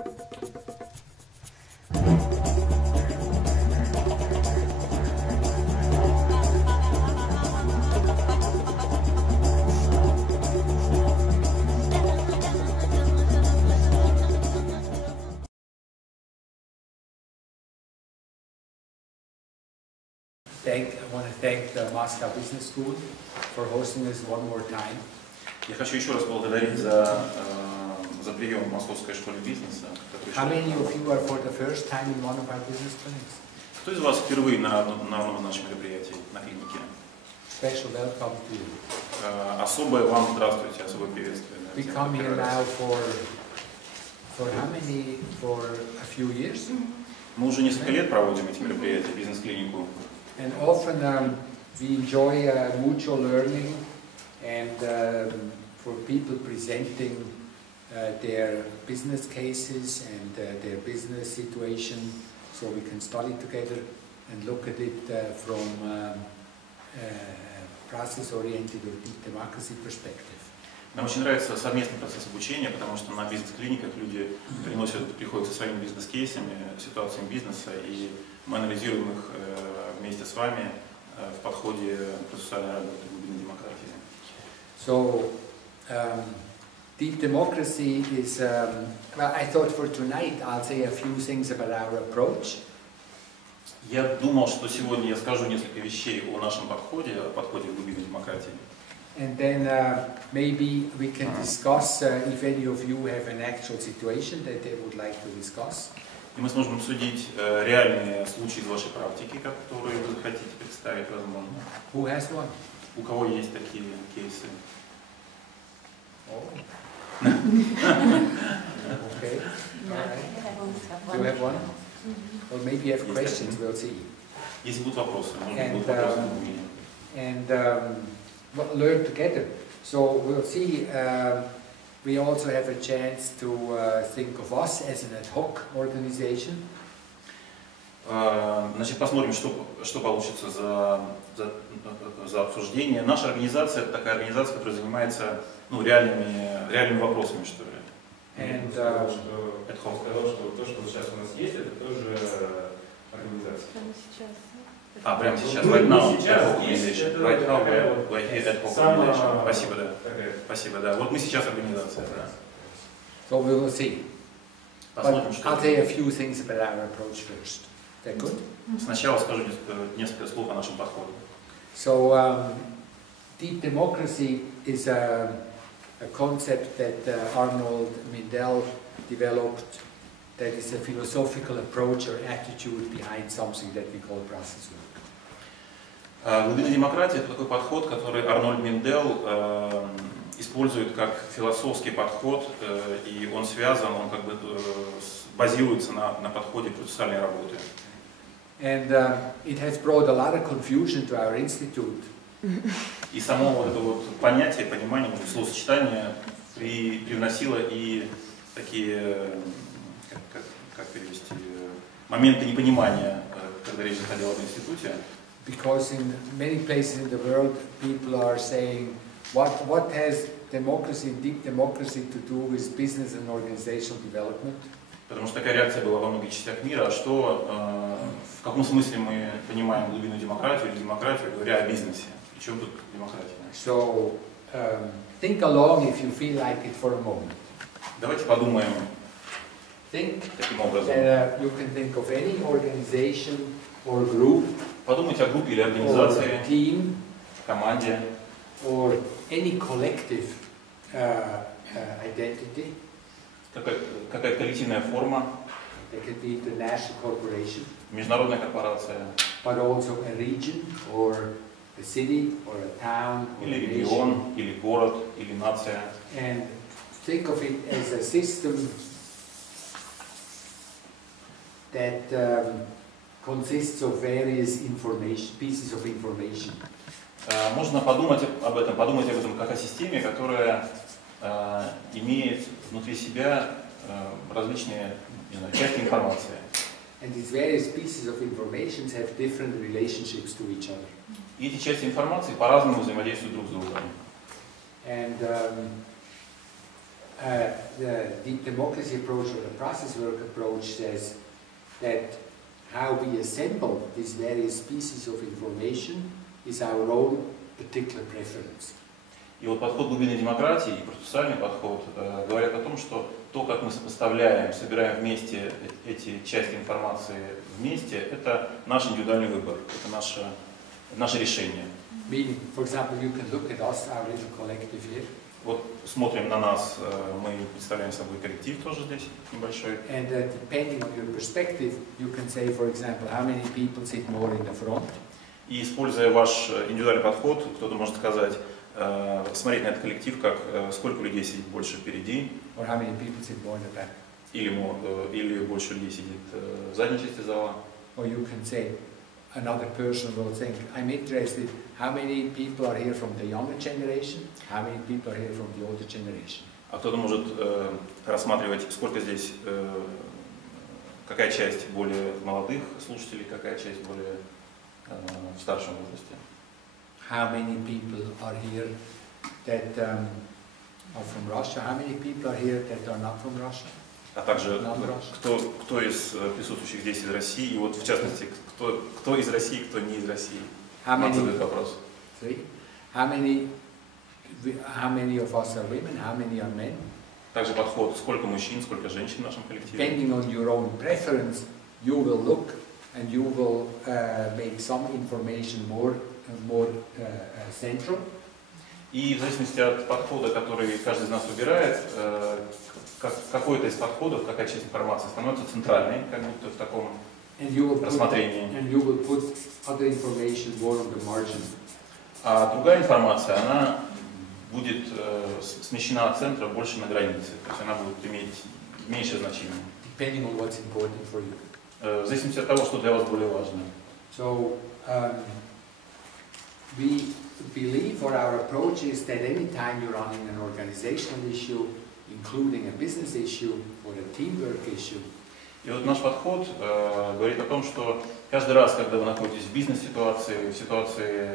I want to thank the Moscow Business School for hosting us one more time. Я хочу еще раз поблагодарить за прием в Московской школе бизнеса. How many of you are for the first time in one of our business clinics? Кто из вас впервые на одном из наших мероприятий на клинике? Special welcome to you. Особое вам здравствуйте, особое приветствие. We come here now for how many? For a few years. Мы уже несколько лет проводим эти мероприятия, бизнес-клинику. And often we enjoy mutual learning and for people presenting their business cases and their business situation, so we can study together and look at it from process-oriented or deep democracy perspective. Нам очень нравится совместный процесс обучения, потому что на бизнес-клиниках люди приходят со своими бизнес-кейсами, ситуациями бизнеса, и мы анализируем их вместе с вами в подходе процессуальной работы глубинной демократии. So, deep democracy is, well, I thought for tonight I'll say a few things about our approach. Я думал, что сегодня я скажу несколько вещей о нашем подходе, о подходе к глубинной демократии. And then maybe we can discuss if any of you have an actual situation that they would like to discuss. И мы сможем обсудить реальные случаи из вашей практики, которые вы захотите представить, возможно. Who has one? У кого есть такие кейсы? Oh. Okay. All right. You have one? Or maybe you have questions, we'll see. Если будут вопросы, может быть, будут вопросы. And well, learn together. So we'll see. We also have a chance to think of us as an ad hoc organization. Значит, посмотрим, что получится за обсуждение. Наша организация — это такая организация, которая занимается реальными вопросами, что ли. And сказал, что то, что сейчас у нас есть, это тоже организация. Прямо сейчас. Right now, Right now, ad hoc organization. Спасибо, да. Спасибо, да. Вот мы сейчас организация, да. So we will see. Посмотрим, But I'll say a few things about our approach first. Is that good? Сначала скажу несколько слов о нашем подходе. So deep democracy is a concept that Arnold Mindell developed. That is a philosophical approach or attitude behind something that we call process work. Глубинная демократия — это такой подход, который Арнольд Минделл использует как философский подход, и он связан, он как бы базируется на подходе процессуальной работы. And it has brought a lot of confusion to our institute. И само вот это вот понятие, понимание, словосочетание привносило и такие, как перевести, моменты непонимания, когда речь заходила об институте. Because in many places in the world, people are saying, what has democracy and deep democracy to do with business and organizational development? Потому что такая реакция была во многих частях мира. А что, в каком смысле мы понимаем глубинную демократию или демократию, говоря о бизнесе? Причем тут демократия? So, think along if you feel like it for a moment. Давайте подумаем Think таким образом. that you can think of any organization or group, Подумайте о группе или or организации, team, команде, or any collective identity. какая коллективная форма, It could be international corporation, международная корпорация, but also a region, or a city, or a town, or или a nation. регион, или город, или нация. And think of it as a system that consists of various pieces of information. Можно подумать об этом как о системе, которая имеет внутри себя различные, не знаю, части информации. And these various pieces of information have different relationships to each other. И эти части информации по-разному взаимодействуют друг с другом. And the deep democracy approach or the process work approach says that how we assemble these various pieces of information is our own particular preference. И вот подход глубинной демократии и процессуальный подход говорят о том, что то, как мы сопоставляем, собираем вместе эти части информации вместе, это наш индивидуальный выбор, это наше решение. Meaning, for example, you can look at us, our little collective here. Вот смотрим на нас, мы представляем собой коллектив тоже здесь небольшой. And depending on your perspective, you can say, for example, how many people sit more in the front. И используя ваш индивидуальный подход, кто-то может сказать, смотреть на этот коллектив, как сколько людей сидит больше впереди, Or how many people sit more in the back. или больше людей сидит в задней части зала. Or you can say, another person will think, I'm interested, how many people are here from the younger generation, how many people are here from the older generation. А кто-то может рассматривать, сколько здесь, какая часть более молодых слушателей, какая часть более в старшем возрасте. How many people are here that are from Russia, how many people are here that are not from Russia. А также кто из присутствующих здесь из России, и вот в частности, кто из России, кто не из России. Нам задают вопрос. How many of us are women, how many are men. Также подход, сколько мужчин, сколько женщин в нашем коллективе. Depending on your own preference, you will look and you will make some information more central. И в зависимости от подхода, который каждый из нас выбирает, какой-то из подходов, какая часть информации становится центральной, как будто в таком рассмотрении. And you will put other information more on the margin. А другая информация, она будет смещена от центра больше на границе, то есть она будет иметь меньшее значение. Depending on what's important for you. В зависимости от того, что для вас более важно. So we believe, or our approach is that any time you're running an organizational issue, including a business issue or a teamwork issue. И вот наш подход говорит о том, что каждый раз, когда вы находитесь в бизнес-ситуации, в ситуации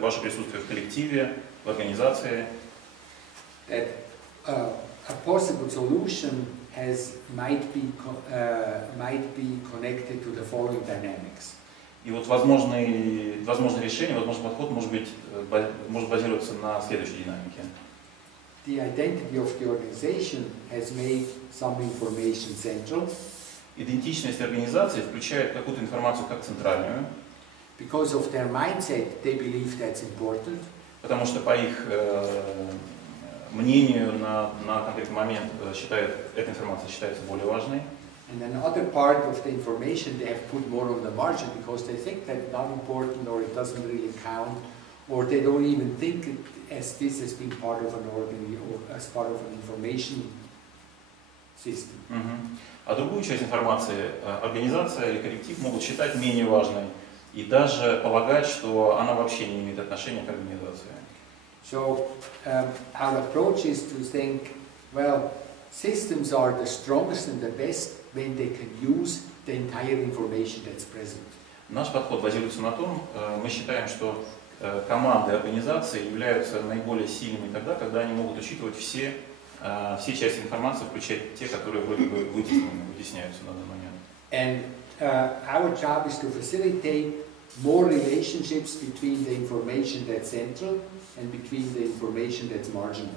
ваше присутствие в коллективе, в организации, that a possible solution might be connected to the following dynamics. И вот возможное решение, возможный подход может базироваться на следующей динамике. The identity of the organization has made some information central. Идентичность организации включает какую-то информацию как центральную. Because of their mindset, they believe that's important. Потому что по их мнению на конкретный момент эта информация считается более важной. And another part of the information they have put more on the margin because they think that it's not important or it doesn't really count, or they don't even think it as this as being part of an organ or as part of an information system. А другую часть информации организация или коллектив могут считать менее важной и даже полагать, что она вообще не имеет отношения к организации. So our approach is to think, well, systems are the strongest and the best when they can use the entire information that's present. Наш подход базируется на том, мы считаем, что команды организации являются наиболее сильными тогда, когда они могут учитывать все части информации, включая те, которые вроде бы вытесняются на данный момент. And our job is to facilitate more relationships between the information that's central and between the information that's marginal.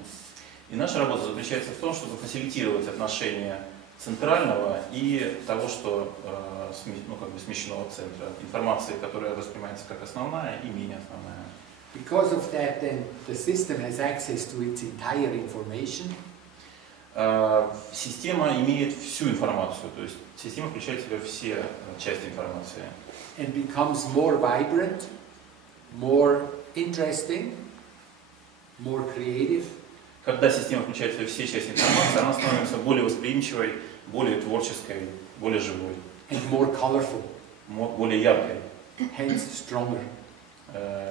И наша работа заключается в том, чтобы фасилитировать отношения центрального и того, что смещено от центра, информации, которая воспринимается как основная и менее основная. Because of that, then the system has access to its entire information. Система имеет всю информацию, то есть система включает в себя все части информации. And becomes more vibrant, more interesting, more creative. Когда система включает в себя все части информации, она становится более восприимчивой, более творческой, более живой. And more colorful. Более яркой. Hence stronger.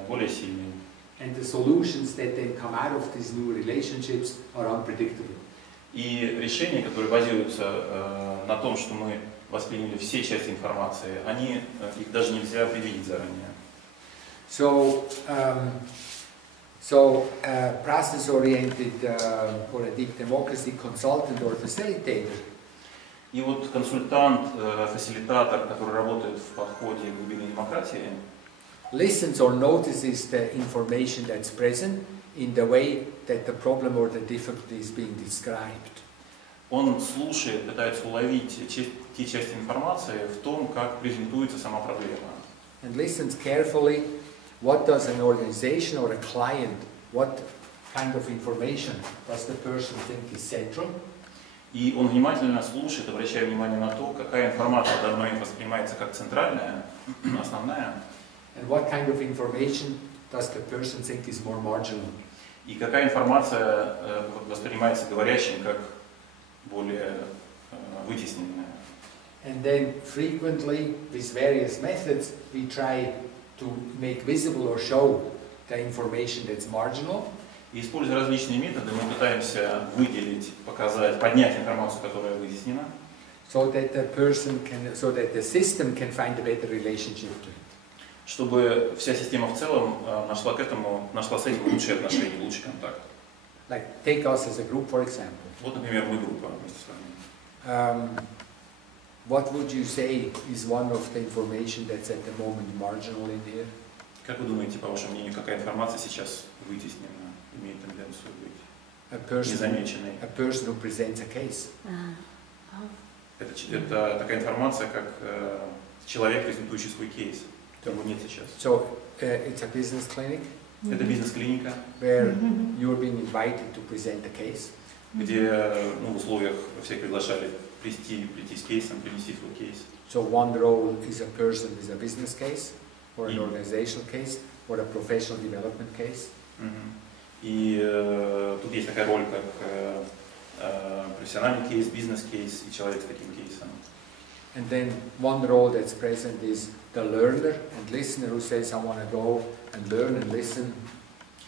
Более сильной. And the solutions that then come out of these new relationships are unpredictable. И решения, которые базируются на том, что мы восприняли все части информации, их даже нельзя предвидеть заранее. So So, process-oriented or a deep democracy consultant or facilitator. И вот консультант, фасилитатор, который работает в подходе глубинной демократии, listens or notices the information that's present in the way that the problem or the difficulty is being described. он слушает, пытается уловить те части информации в том, как презентуется сама проблема. And listens carefully. What does an organization or a client, what kind of information does the person think is central? И он внимательно слушает, обращая внимание на то, какая информация давно им воспринимается как центральная, основная. And what kind of information does the person think is more marginal? И какая информация воспринимается говорящим как более вытесненная. And then frequently, with various methods, we try to make visible or show the information that's marginal. И используя различные методы, мы пытаемся выделить, показать, поднять информацию, которая вытеснена, So that the system can find a better relationship to it. чтобы вся система в целом нашла с этим лучшие отношения, лучший контакт. Like take us as a group, for example. Вот, например, мы группа вместе с вами. What would you say is one of the information that's at the moment marginal in here? Как вы думаете, по вашему мнению, какая информация сейчас вытеснена, имеет тенденцию быть незамеченной? A person who presents a case. Это такая информация, как человек, презентующий свой кейс. Его нет сейчас. So it's a business clinic. Это бизнес-клиника, where you're being invited to present a case. Где в условиях всех приглашали прийти с кейсом, принести свой кейс. So one role is a person with a business case, or an organizational case, or a professional development case. И тут есть такая роль, как профессиональный кейс, бизнес-кейс и человек с таким кейсом. And then one role that's present is the learner and listener who says, I want to go and learn and listen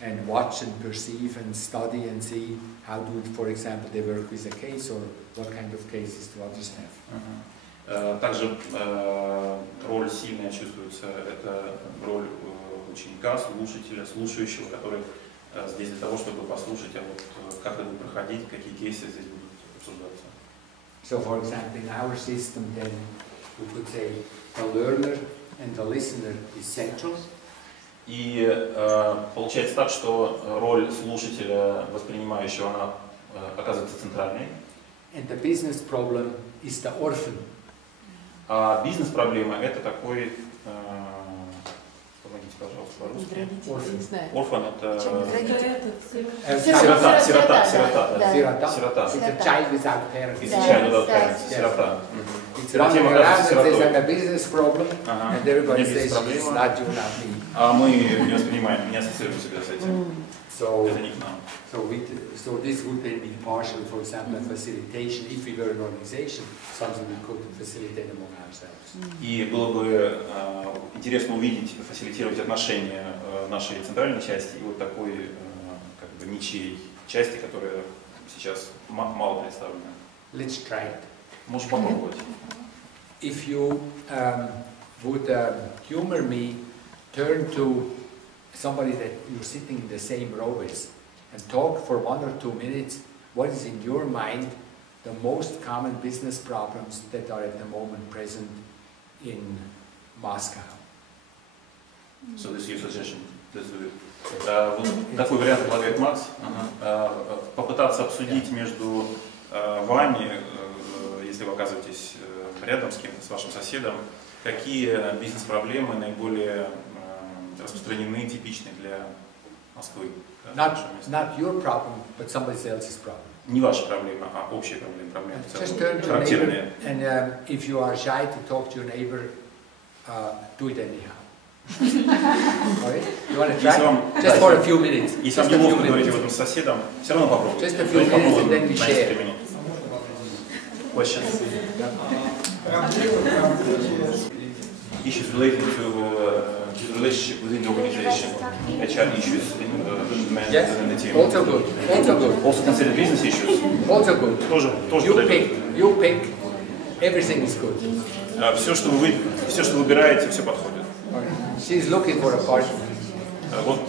and watch and perceive and study and see how do, for example, they work with a case or what kind of cases do others have. Также роль сильная чувствуется, это роль ученика, слушателя, слушающего, который здесь для того, чтобы послушать, а вот как это будет проходить, какие кейсы здесь будут обсуждаться. So, for example, in our system, then we could say the learner and the listener is central. И получается так, что роль слушателя, воспринимающего, она оказывается центральной. And the business problem is the orphan. А бизнес-проблема это такой, помогите, пожалуйста, по-русски. Орфан это сирота. It's a child without parents. It's a child without parents. Сирота. It's running around and says I'm a business problem, and everybody says it's not you, not me. А мы не воспринимаем, не ассоциируем себя с этим. Это не к нам. So this would then be partial, for example, a facilitation. If we were an organization, something we could facilitate among ourselves. И было бы интересно увидеть, фасилитировать отношения нашей центральной части и вот такой как бы ничьей части, которая сейчас мало представлена. Let's try it. Можешь попробовать. If you would humor me, turn to somebody that you're sitting in the same row with and talk for 1 or 2 minutes what is in your mind the most common business problems that are at the moment present in Moscow. So this is your suggestion. Вот такой вариант предлагает Макс. Попытаться обсудить между вами, если вы оказываетесь рядом с кем-то, с вашим соседом, какие бизнес-проблемы наиболее распространены, типичны для Москвы. Not your problem, but somebody else's problem. Не ваша проблема, а общая проблема. Just turn to your neighbor, and if you are shy to talk to your neighbor, do it anyhow. Okay? You want to try? Just for a few minutes. Если вам неловко говорить об этом с соседом, все равно попробуйте. Just a few minutes and then we share. Questions? Issues related to the relationship within the organization, HR issues within the team. Also good. Also good. Also consider business issues. Also good. Тоже You pick. Everything is good. Все, что вы выбираете, все подходит. She's looking for a partner. Вот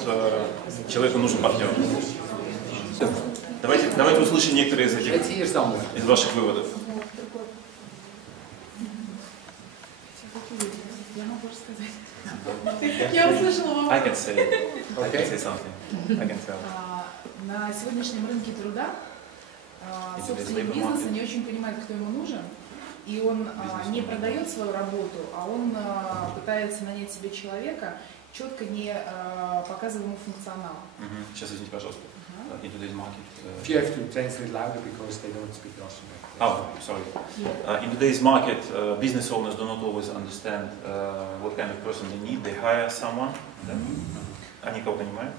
человеку нужен партнер. Давайте услышим некоторые из ваших выводов. Я услышала I can say something. I can tell. На сегодняшнем рынке труда собственник бизнеса не очень понимает, кто ему нужен, и он не продает свою работу, а он пытается нанять себе человека, четко не показывая ему функционал. Сейчас извините, пожалуйста. In today's market. You have to translate louder because they don't speak Russian. Oh, sorry. In today's market, business owners do not always understand what kind of person they need. They hire someone. Они кого-то нанимают?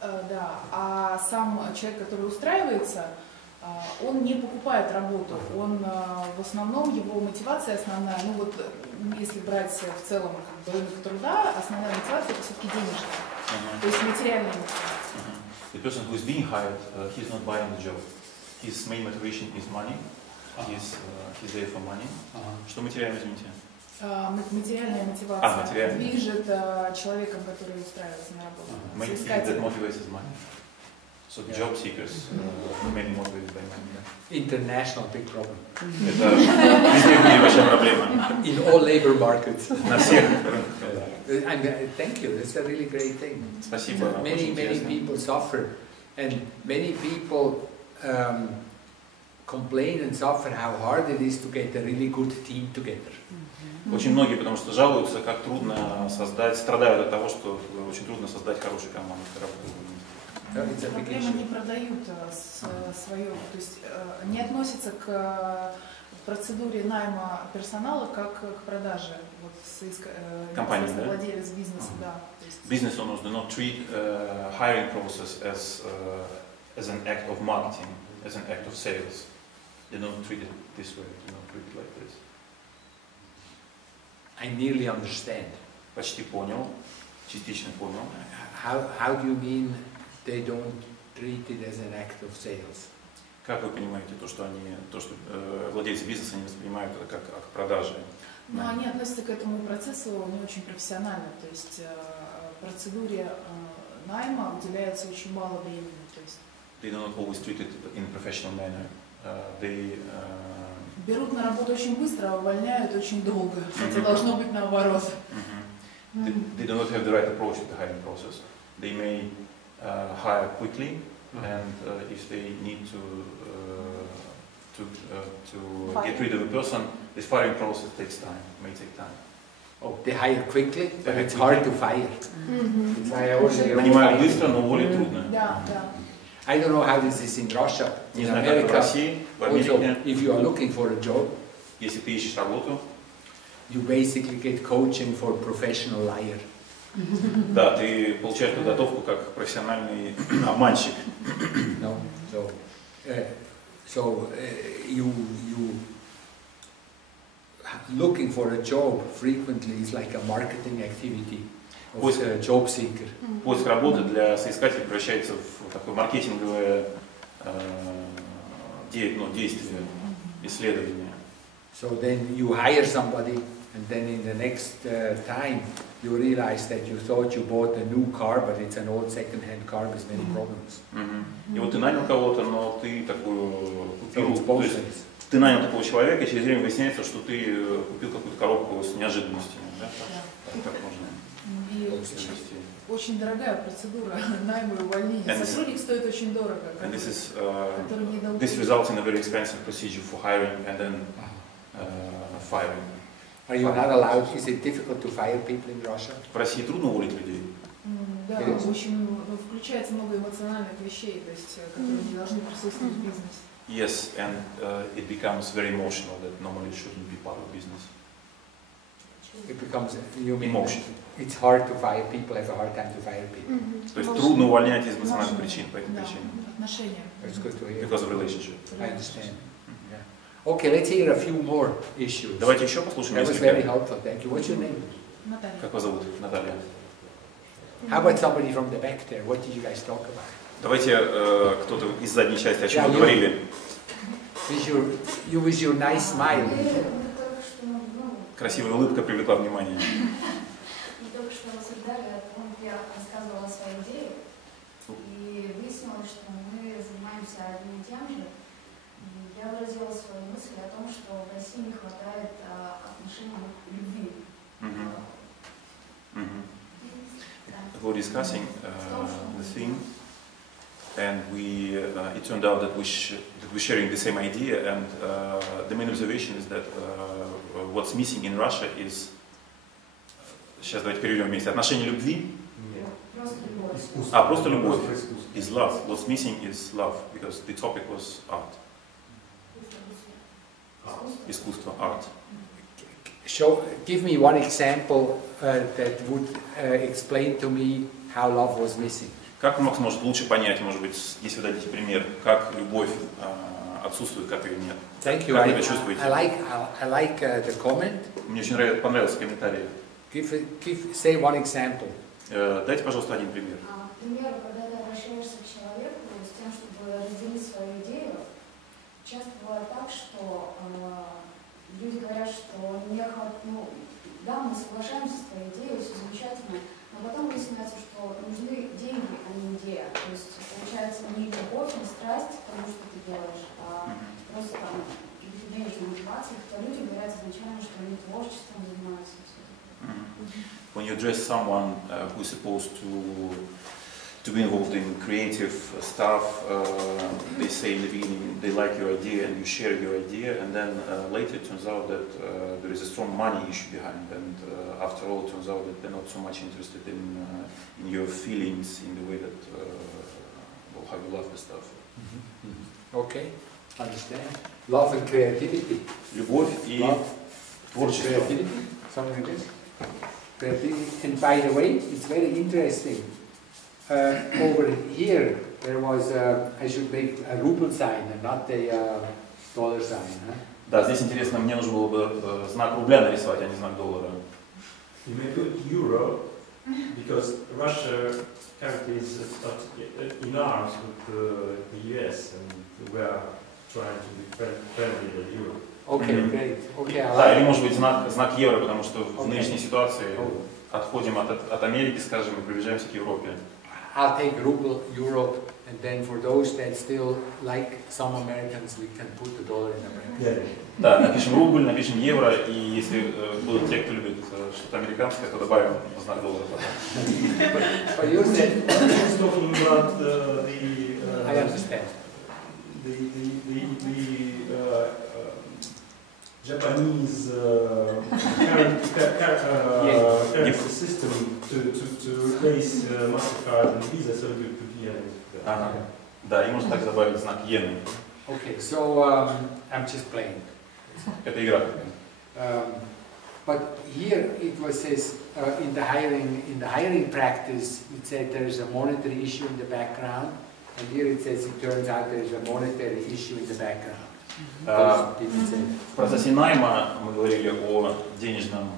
Да, а сам человек, который устраивается, он не покупает работу. Он в основном, его мотивация основная, ну вот если брать в целом рынок труда, основная мотивация это все-таки денежная. То есть материальная мотивация. The person who is being hired, he's not buying the job. His main motivation is money. He's there for money. Что материально, извините? Материальная мотивация движет человеком, который устраивается на работу. That motivates his money. So job seekers mainly motivated by money. International big problem. Это везде большая проблема. In all labor markets. На всех рынках. Thank you. That's a really great thing. Спасибо. Many people suffer, and many people complain and suffer how hard it is to get a really good team together. Очень многие, потому что жалуются, как трудно создать, страдают от того, что очень трудно создать хорошую команду. Проблема не продают свое, то есть не относятся к процедуре найма персонала как к продаже. Вот компании, да? Владелец бизнеса, да. Business owners do not treat hiring process as an act of marketing, as an act of sales. They don't treat it this way. They don't treat it like this. I nearly understand. Почти понял, частично понял. How do you mean they don't treat it as an act of sales? Как вы понимаете то, что владельцы бизнеса не воспринимают это как продажи? Но они относятся к этому процессу не очень профессионально, то есть процедуре найма уделяется очень мало времени. То есть they do not always treat it in a professional manner. Берут на работу очень быстро, а увольняют очень долго, хотя должно быть наоборот. They do not have the right approach to the hiring process. They may hire quickly, and if they need to get rid of a person, this firing process takes time, may take time. Oh, they hire quickly, but it's hard to fire. Нанимают быстро, но уволить трудно. Да, да. I don't know how this is in Russia. Не знаю, как в России, в Америке. If you are looking for a job, если ты ищешь работу, you basically get coaching for professional liar. Да, ты получаешь подготовку как профессиональный обманщик. No, so you looking for a job frequently is like a marketing activity of a job seeker. Поиск работы для соискателя превращается в такое маркетинговое действие, исследование. So then you hire somebody, and then in the next time you realize that you thought you bought a new car, but it's an old second-hand car with many problems. И вот ты нанял кого-то, но ты такую купил, то есть ты нанял такого человека, и через время выясняется, что ты купил какую-то коробку с неожиданностями. Да? Так можно. Очень дорогая процедура найма и увольнения. Сотрудник стоит очень дорого. And this results in a very expensive procedure for hiring and then firing. Are you not allowed? Is it difficult to fire people in Russia? В России трудно уволить людей. Да, очень включается много эмоциональных вещей, то есть, которые не должны присутствовать в бизнесе. Yes, and it becomes very emotional that normally shouldn't be part of business. It becomes emotion. It's hard to fire people. Have a hard time to fire people. То есть трудно увольнять из эмоциональных причин, по этим причинам. Отношения. It's good to hear. Because of relationship. I understand. Okay, let's hear a few more issues. Давайте еще послушаем. That was very helpful. Thank you. What's your name? Наталья. Как вас зовут? Наталья. How about somebody from the back there? What did you guys talk about? Давайте кто-то из задней части, о чем вы говорили. You with your nice smile. Красивая улыбка привлекла внимание. Мы только что обсуждали, я рассказывала о своей отметила, что мы занимаемся одним и тем же. Я выразила свою мысль о том, что в России не хватает отношений любви. We're discussing the thing, and it turned out that we're sharing the same idea, and the main observation is that what's missing in Russia is, сейчас давайте перейдем вместе, отношение любви. Просто любовь is love. What's missing is love, because the topic was art. Искусство, art. Give me one example that would explain to me how love was missing. Как Макс может лучше понять, может быть, если вы дадите пример, как любовь отсутствует, как ее нет? Thank you. Как вы это чувствуете? I like the comment. Мне очень понравился комментарий. Say one example. Дайте, пожалуйста, один пример. К примеру, когда ты обращаешься к человеку с тем, чтобы разделить свою идею, часто бывает так, что люди говорят, что да, мы соглашаемся с твоей идеей, все замечательно, но потом выясняется, что нужны деньги, а не идея. То есть получается не любовь, не страсть к тому, что ты делаешь, а просто там какие-то денежные мотивации, хотя люди говорят изначально, что они творчеством занимаются. When you address someone who is supposed to be involved in creative stuff, they say in the beginning they like your idea and you share your idea, and then later it turns out that there is a strong money issue behind, and after all it turns out that they're not so much interested in your feelings, in the way that how you love the stuff. Okay, understand. Love and creativity. Любовь и творчество. Creativity, something like this. Creativity. And by the way, it's very interesting. Over here, there was I should make a ruble sign and not a dollar sign. Huh? Да, здесь интересно, мне нужно было бы знак рубля нарисовать, а не знак доллара. You may put euro, because Russia currently is in arms with the US, and we are trying to be friendly with Europe. Okay, great. Okay, да, или может быть знак евро, потому что в нынешней ситуации отходим от Америки, скажем, и приближаемся к Европе. I'll take ruble, euro, and then for those that still like some Americans, we can put the dollar in America. Да, напишем рубль, напишем евро, и если будут те, кто любит что-то американское, то добавим знак доллара. But you said, talking about I understand. Japanese currency system to replace MasterCard and Visa, so you put yen. Ага. Да, и можно так добавить знак иены. Okay, so I'm just playing. Это игра. But here it was says in the hiring practice it said there is a monetary issue in the background, and here it says it turns out there is a monetary issue in the background. В процессе найма мы говорили о денежном,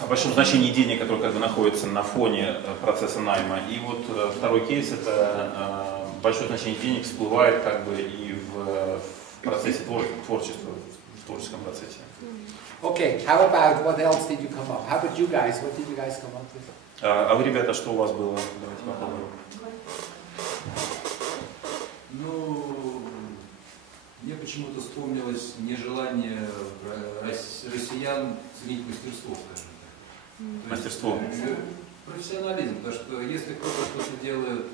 о большом значении денег, которые как бы находятся на фоне процесса найма. И вот второй кейс — это большое значение денег всплывает как бы и в процессе творчества, в творческом процессе. Okay, how about what else did you come up? How about you guys? What did you guys come up with? А вы, ребята, что у вас было? Давайте попробуем. Ну, мне почему-то вспомнилось нежелание россиян ценить мастерство, скажем так. Мастерство. Профессионализм, потому что если кто-то что-то делает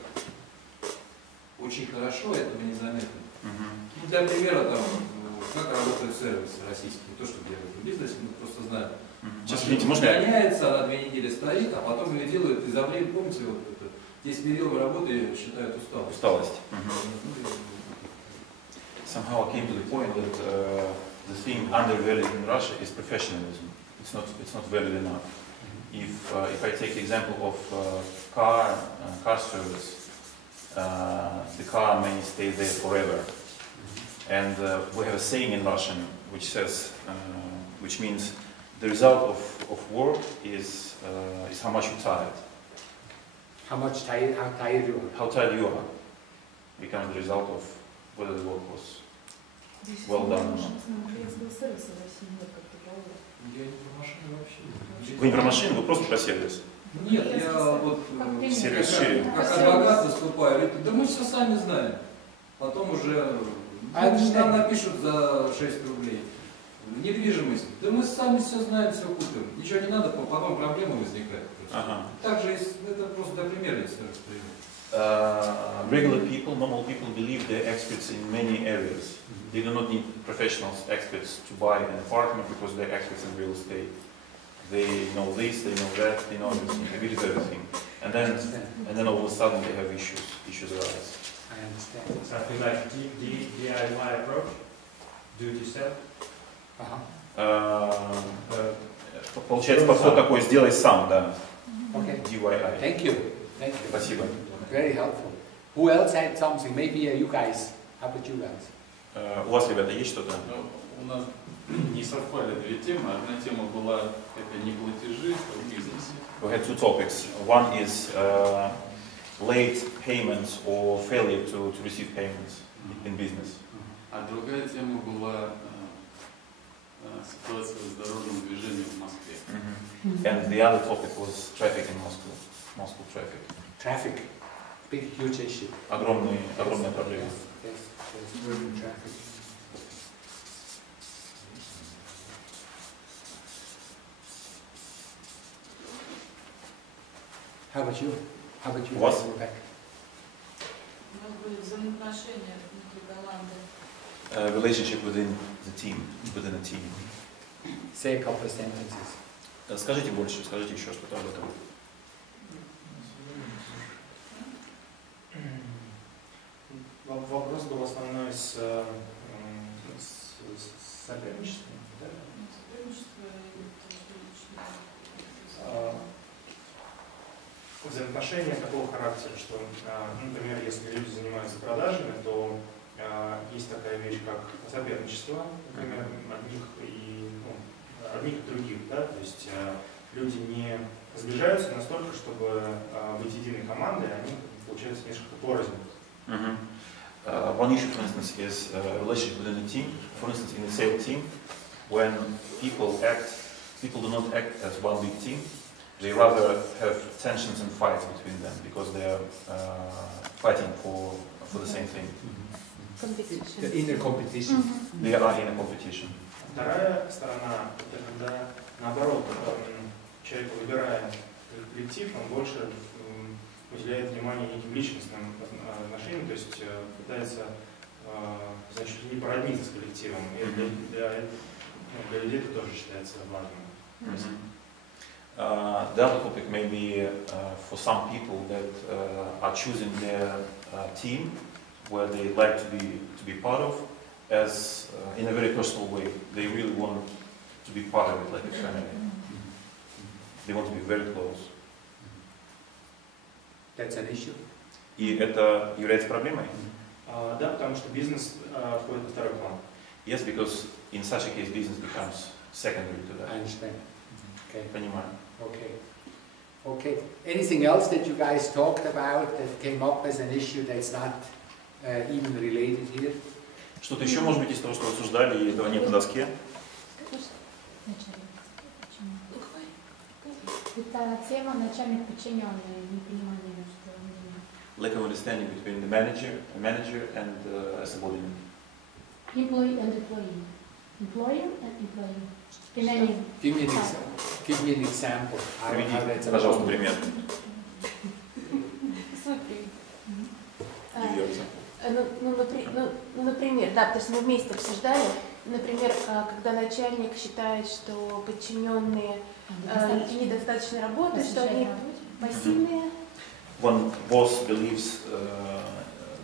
очень хорошо, этого незаметно. Ну, для примера, там, как работают сервисы российские, то, что делают в бизнесе, мы просто знаем. Машина гоняется, она 2 недели стоит, а потом ее делают, и за время, помните, вот это, 10 периодов работы считают усталость. Усталость. Somehow I came to the point that the thing undervalued in Russia is professionalism. It's not valued enough. If I take the example of car service, the car may stay there forever. And we have a saying in Russian which says, which means the result of work is how much you're tired. How tired you are. How tired you are becomes the result of whether the work was well done or not. Я не про машины вообще. Вы не про машину, вы просто про сервис. Нет, я вот Serious sharing. как адвокат выступаю, говорит, да мы все сами знаем. Потом уже нам напишут за 6 рублей. Недвижимость. Да мы сами все знаем, все купим. Ничего не надо, потом проблемы возникают. Ага. Также это просто для примера есть. Regular people, normal people believe they're experts in many areas. They do not need professionals, experts to buy an apartment because they're experts in real estate. They know this, they know that, they know everything, a bit of everything. And then all of a sudden they have issues arise. I understand. Something like DIY approach, do it yourself. Получается, подход такой, сделай сам, да. Okay. DIY. Thank you. Thank you. Спасибо. Very helpful. Who else had something? Maybe you guys. How about you guys? У вас, ребята, есть что-то? У нас не совпали две темы. Одна тема была это не платежи в бизнесе. We had two topics. One is late payments or failure to receive payments in business. А другая тема была ситуация с дорожным движением в Москве. And the other topic was traffic in Moscow. Moscow traffic. Traffic. Big, huge issue. Огромная проблема. Yes, urban traffic. How about you? How about you? What? Rebecca? Взаимоотношения внутри команды. Relationship within the team, within a team. Say a couple of sentences. Скажите больше, скажите еще что-то об этом. Вопрос был основной с соперничеством. Да? Взаимоотношения такого характера, что, например, если люди занимаются продажами, то есть такая вещь, как соперничество, например, одних и других, да, то есть люди не сближаются настолько, чтобы быть единой командой, они, получается, несколько порознь. One issue, for instance, is relationship within a team. For instance, in a sales team, when people do not act as one big team. They rather have tensions and fights between them because they are fighting for the same thing. The inner competition. They are in a competition. Вторая сторона, это когда, наоборот, человек, выбирая коллектив, он больше уделяет внимание неким личностным отношениям, то есть пытается, значит, не породниться с коллективом. И для людей это тоже считается важным. The other topic may be for some people that are choosing their team where they like to be part of as in a very personal way. They really want to be part of it like a family. They want to be very close. That's an issue. И это является проблемой? Да, потому что бизнес входит на второй план. Yes, because in such a case business becomes secondary to that. I understand. Okay. Понимаю. Okay. Okay. Anything else that you guys talked about that came up as an issue that's not even related here? Что-то еще, может быть, из того, что обсуждали, и этого нет на доске? Это тема начальник подчиненный, непонимание между ними. Lack of understanding between the manager and a subordinate. Employee and employee. Employer and employee. In any Give me an example. Приведите, пожалуйста, пример. Например, да, потому что мы вместе обсуждали, например, когда начальник считает, что подчиненные недостаточно работают, что они пассивные. When boss believes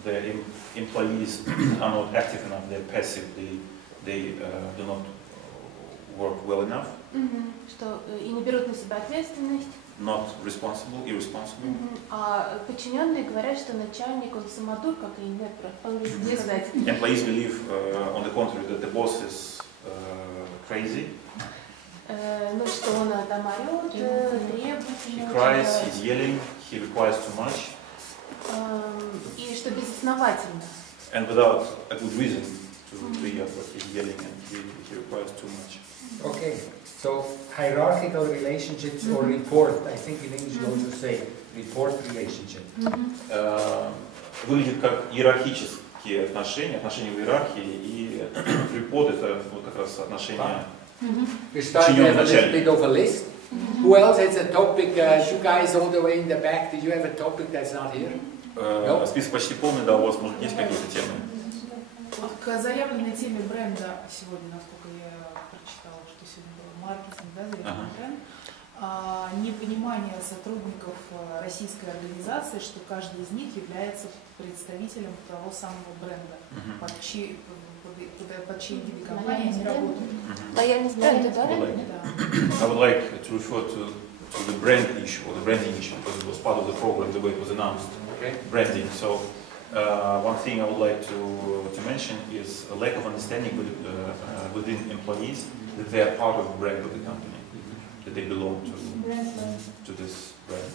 the employees are not active enough, they're passive, they do not work well enough. Что и не берут на себя ответственность. Not responsible, irresponsible. А подчиненные говорят, что начальник, он самодур, как и по-английски сказать. Employees believe, on the contrary, that the boss is crazy. Ну, что он там орет, требует. He cries, he's yelling, he requires too much. И что безосновательно. And without a good reason to yell, but he's yelling and he requires too much. Okay. So hierarchical relationships or report, I think in English you also say report relationship. Выглядит как иерархические отношения, отношения в иерархии, и report это вот как раз отношения. We start to have a little bit of a list. Who else has a topic? You guys all the way in the back, did you have a topic that's not here? No? Список почти полный, да, у вас, может, есть какие-то темы? Вот к заявленной теме бренда сегодня, насколько я прочитала, что сегодня был маркетинг, да, заявленный бренд, непонимание сотрудников российской организации, что каждый из них является представителем того самого бренда, под чьей виды компании они работают. Лояльность бренда, да? I would like to refer to the brand issue, or the branding issue, because it was part of the program, the way it was announced. Okay. Branding. So one thing I would like to mention is a lack of understanding within employees that they are part of the brand of the company, that they belong to this brand.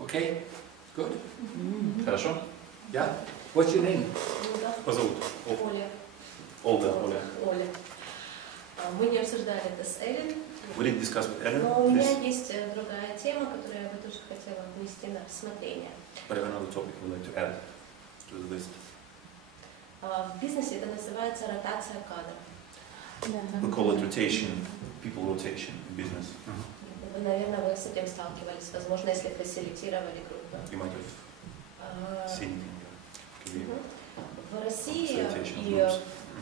Okay, good. Хорошо? Yeah. What's your name? Вас зовут? Оля. Оля. Оля. Мы не обсуждали это с Эллен. We didn't discuss with Ellen. Но у меня есть другая тема, которую я бы тоже хотела внести на рассмотрение. But I have another topic I would like to add to the list. В бизнесе это называется ротация кадров. We call it rotation, people rotation in business. Вы, наверное, вы с этим сталкивались, возможно, если фасилитировали группу. You might have seen it. В России и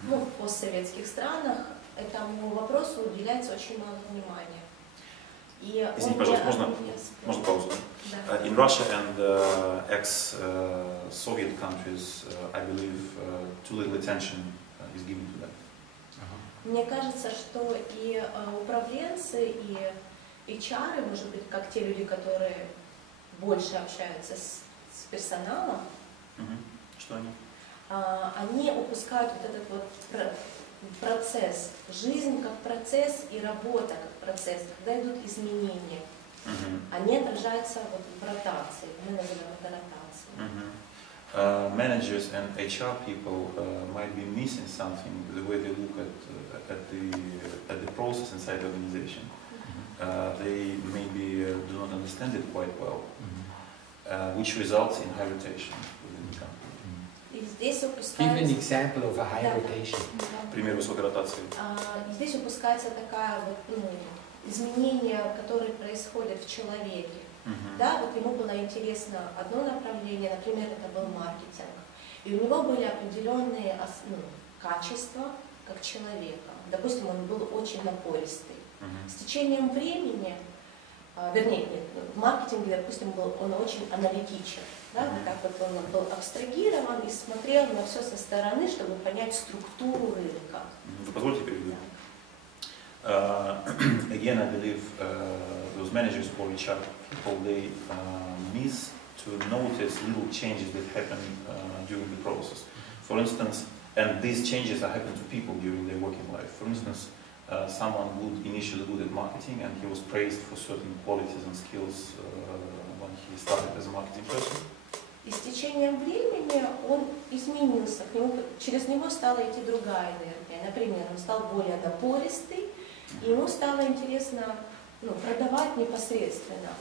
в постсоветских странах этому вопросу уделяется очень мало внимания. Извините, пожалуйста, можно паузу? Да. In Russia and ex-Soviet countries, I believe too little attention is given to that. Мне кажется, что и управленцы, и HR, может быть, как те люди, которые больше общаются с персоналом, Что они? они упускают вот этот вот процесс, жизнь как процесс и работа как процесс, когда идут изменения. Они отражаются вот в ротации, мы называем это ротацией. Managers and HR people might be missing something the way they look at the process inside the organization. They maybe do not understand it quite well, which results in high rotation within the company. И здесь Give an example of a high rotation. Пример высокой ротации. Здесь упускается такая вот изменения, которые происходят в человеке. Да, вот ему было интересно одно направление, например, это был маркетинг, и у него были определенные качества как человека. Допустим, он был очень напористый. С течением времени, вернее, нет, в маркетинге, допустим, он очень аналитичен. Да, так вот он был абстрагирован и смотрел на все со стороны, чтобы понять структуру рынка. Вы позвольте переведу? Again, I believe those managers or HR people, they miss to notice little changes that happen during the process. For instance, and these changes are happening to people during their working life. For instance, someone initially good at marketing and he was praised for certain qualities and skills when he started as a marketing person. И с течением времени он изменился, через него стала идти другая энергия. Например, он стал более напористый, и ему стало интересно продавать непосредственно.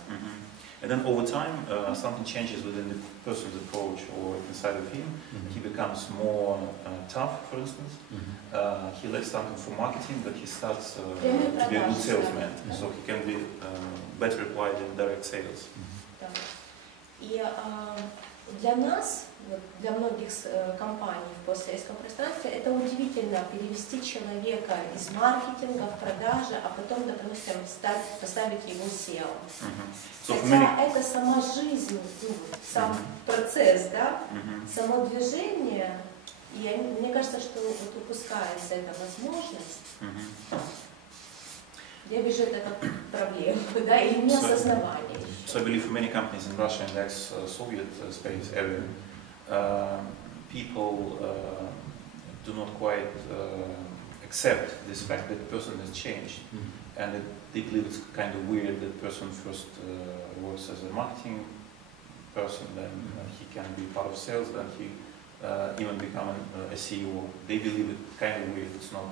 And then over time, something changes within the person's approach or inside of him. He becomes more tough, for instance. He lacks something for marketing, but he starts to be a good salesman. So he can be better applied in direct sales. И для нас, для многих компаний в постсоветском пространстве, это удивительно перевести человека из маркетинга в продажи, а потом, допустим, поставить его SEO. Хотя это сама жизнь, сам процесс, да, само движение, и мне кажется, что вот упускается эта возможность. Я вижу это как проблему, да, и неосознавание. So I believe for many companies in Russia and ex-Soviet space area, people do not quite accept this fact that the person has changed. and they believe it's kind of weird that person first works as a marketing person, then he can be part of sales, then he even become a CEO. They believe it kind of weird. It's not.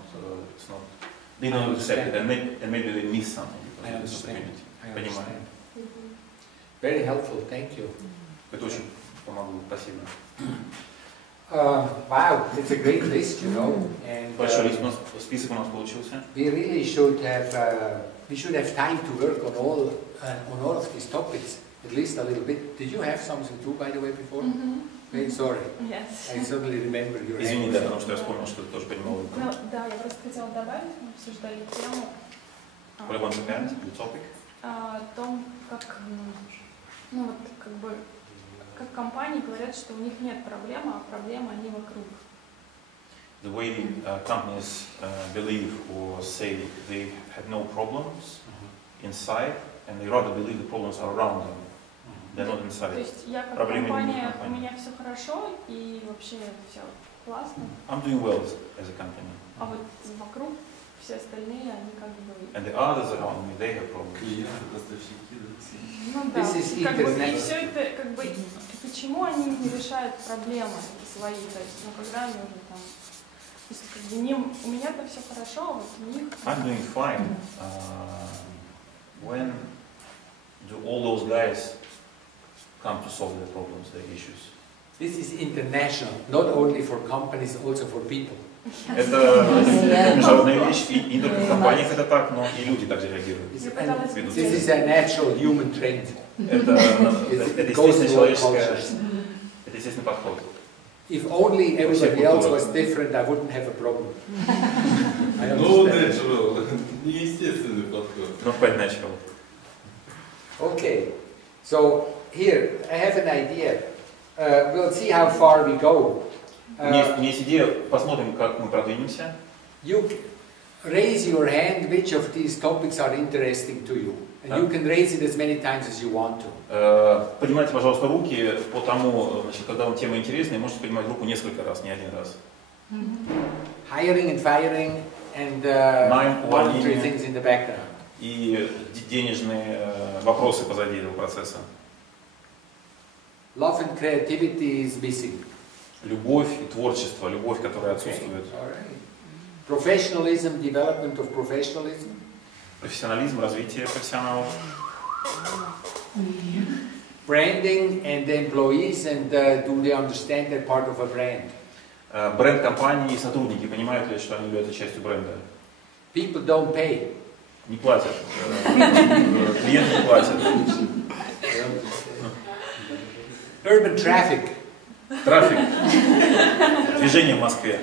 They don't accept it, and maybe they miss something because of this opportunity. I understand. Very helpful. Thank you. Это очень помогло. Спасибо. Wow, it's a great list, you know. And большой список у нас получился. We really should have time to work on all of these topics, at least a little bit. Did you have something too, by the way, before? Very sorry. Yes. I suddenly remember your. Извини, да, потому что я вспомнил, что ты тоже принимал. Ну, да, я просто хотела добавить, мы обсуждали тему. What I want to add, the topic. О том, как, ну вот, как бы, как компании говорят, что у них нет проблем, а проблемы они вокруг. The way companies believe or say they have no problems inside, and they rather believe the problems are around them. They're not inside. То есть я как компания, у меня все хорошо и вообще все классно. I'm doing well as a company. А вот вокруг все остальные, они как бы. And the others around me, they have problems. Ну да. Как бы и все это, как бы, почему они не решают проблемы свои, то есть, ну когда они уже там. То есть, как бы, у меня-то все хорошо, а вот у них. I'm doing fine. When do all those guys come to solve their problems, their issues? This is international, not only for companies, also for people. Это международная вещь, и не только в компаниях это так, но и люди также реагируют. This is a natural human trend. Это естественный подход. If only everybody else was different, I wouldn't have a problem. No natural, естественный подход. Not quite natural. Okay, so here I have an idea. We'll see how far we go. У меня есть идея, посмотрим, как мы продвинемся. You raise your hand which of these topics are interesting to you. And you can raise it as many times as you want to. Поднимайте, пожалуйста, руки по тому, значит, когда вам тема интересная, можете поднимать руку несколько раз, не один раз. Hiring and firing and monetary things in the background. И денежные вопросы позади этого процесса. Love and creativity is missing. Любовь и творчество, любовь, которая отсутствует. Professionalism, development of professionalism. Профессионализм, развитие профессионалов. Branding and the employees, and do they understand they're part of a brand? Бренд компании и сотрудники понимают ли, что они являются частью бренда? People don't pay. Не платят. Клиенты не платят. Urban traffic. Трафик. Движение в Москве.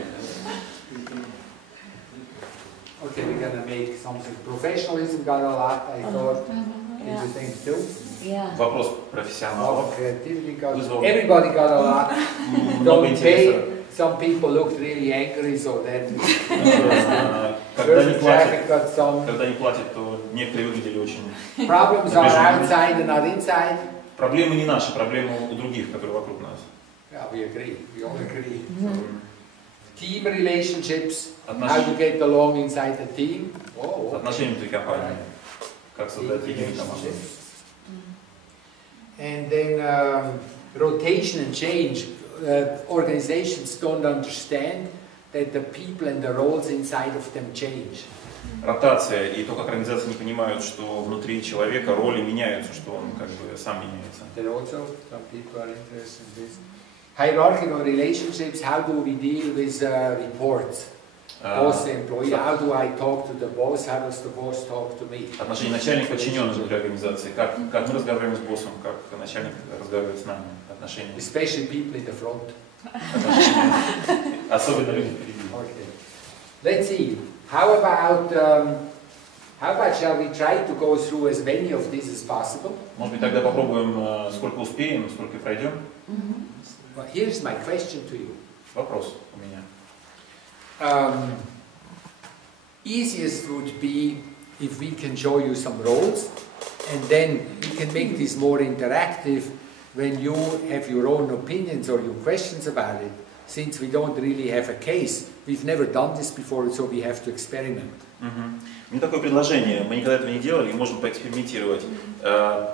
Okay, we're gonna make something. Professionalism got a lot, I thought. Did you think too? Yeah. Вопрос профессионалов. Creativity got. Everybody got a lot. Don't pay. Some people looked really angry, so then. Urban traffic got some. Когда не платят, то некоторые выглядели очень. Problems are outside and not inside. Проблемы не наши, проблемы у других, которые вокруг нас. Yeah, we agree. We all agree. Team relationships. How to get along inside the team. Отношения внутри компании. Как создать единую команду. And then rotation and change. Organizations don't understand that the people and the roles inside of them change. Ротация и то, как организации не понимают, что внутри человека роли меняются, что он как бы сам меняется. There also some people are interested in this. Hierarchical relationships. How do we deal with reports? Boss and employee. How do I talk to the boss? How does the boss talk to me? Отношения начальник-подчиненный внутри организации. Как мы разговариваем с боссом, как начальник разговаривает с нами. Отношения. Especially people in the front. Особенно люди впереди. Okay. Let's see. How about shall we try to go through as many of these as possible? Может быть, тогда попробуем, сколько успеем, сколько пройдем. Well, here's my question to you. Вопрос у меня. Easiest would be if we can show you some roles, and then we can make this more interactive when you have your own opinions or your questions about it. since we don't really have a case, we've never done this before, so we have to experiment. У меня такое предложение, мы никогда этого не делали, и можем поэкспериментировать.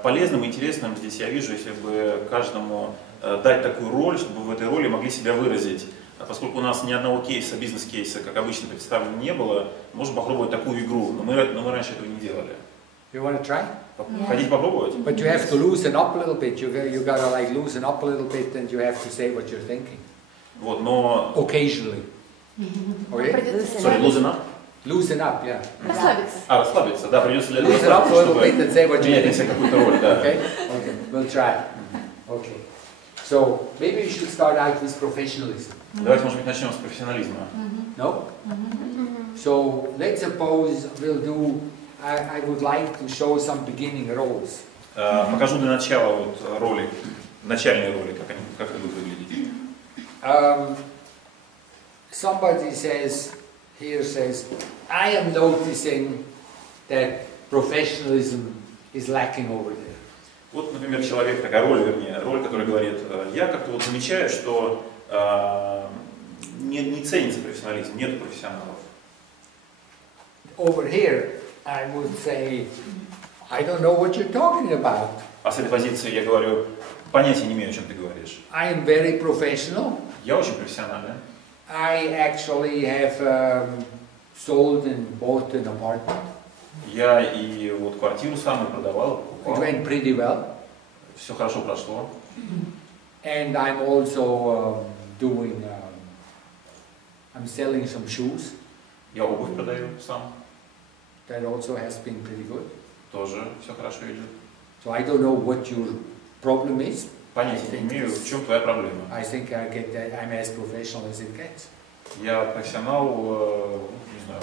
Полезным и интересным здесь я вижу, если бы каждому дать такую роль, чтобы в этой роли могли себя выразить. Поскольку у нас ни одного кейса, бизнес-кейса, как обычно представлено, не было, можем попробовать такую игру, но мы раньше этого не делали. You want to try? Хотите попробовать? But you have to loosen up a little bit. You gotta like loosen up a little bit, and you have to say what you're thinking. Вот, но... Occasionally. Okay? Sorry, loosen up? Loosen up, yeah. Расслабиться. Расслабиться, да, придется для Loosen up a little bit and say what you're менять thinking. какую-то роль, да. Okay? Okay, we'll try. Okay. So, maybe we should start out with professionalism. Давайте, может быть, начнем с профессионализма. No? So, let's suppose we'll do, I would like to show some beginning roles. Покажу для начала вот роли, начальные роли, как это будет выглядеть. Somebody says, I am noticing that professionalism is lacking over there. Вот, например, человек, такая роль, вернее, роль, которая говорит, я как-то вот замечаю, что не ценится профессионализм, нет профессионалов. Over here, I would say, I don't know what you're talking about. А с этой позиции я говорю, понятия не имею, о чем ты говоришь. I am very professional. Я очень профессиональный. I actually have sold and bought an apartment. Я и вот квартиру самую продавал, It went pretty well. Все хорошо прошло. And I'm also I'm selling some shoes. Я обувь продаю сам. That also has been pretty good. Тоже все хорошо идет. So I don't know what your problem is. Понятия не имею, в чем твоя проблема. I think I'm as professional as it gets. Я профессионал, не знаю,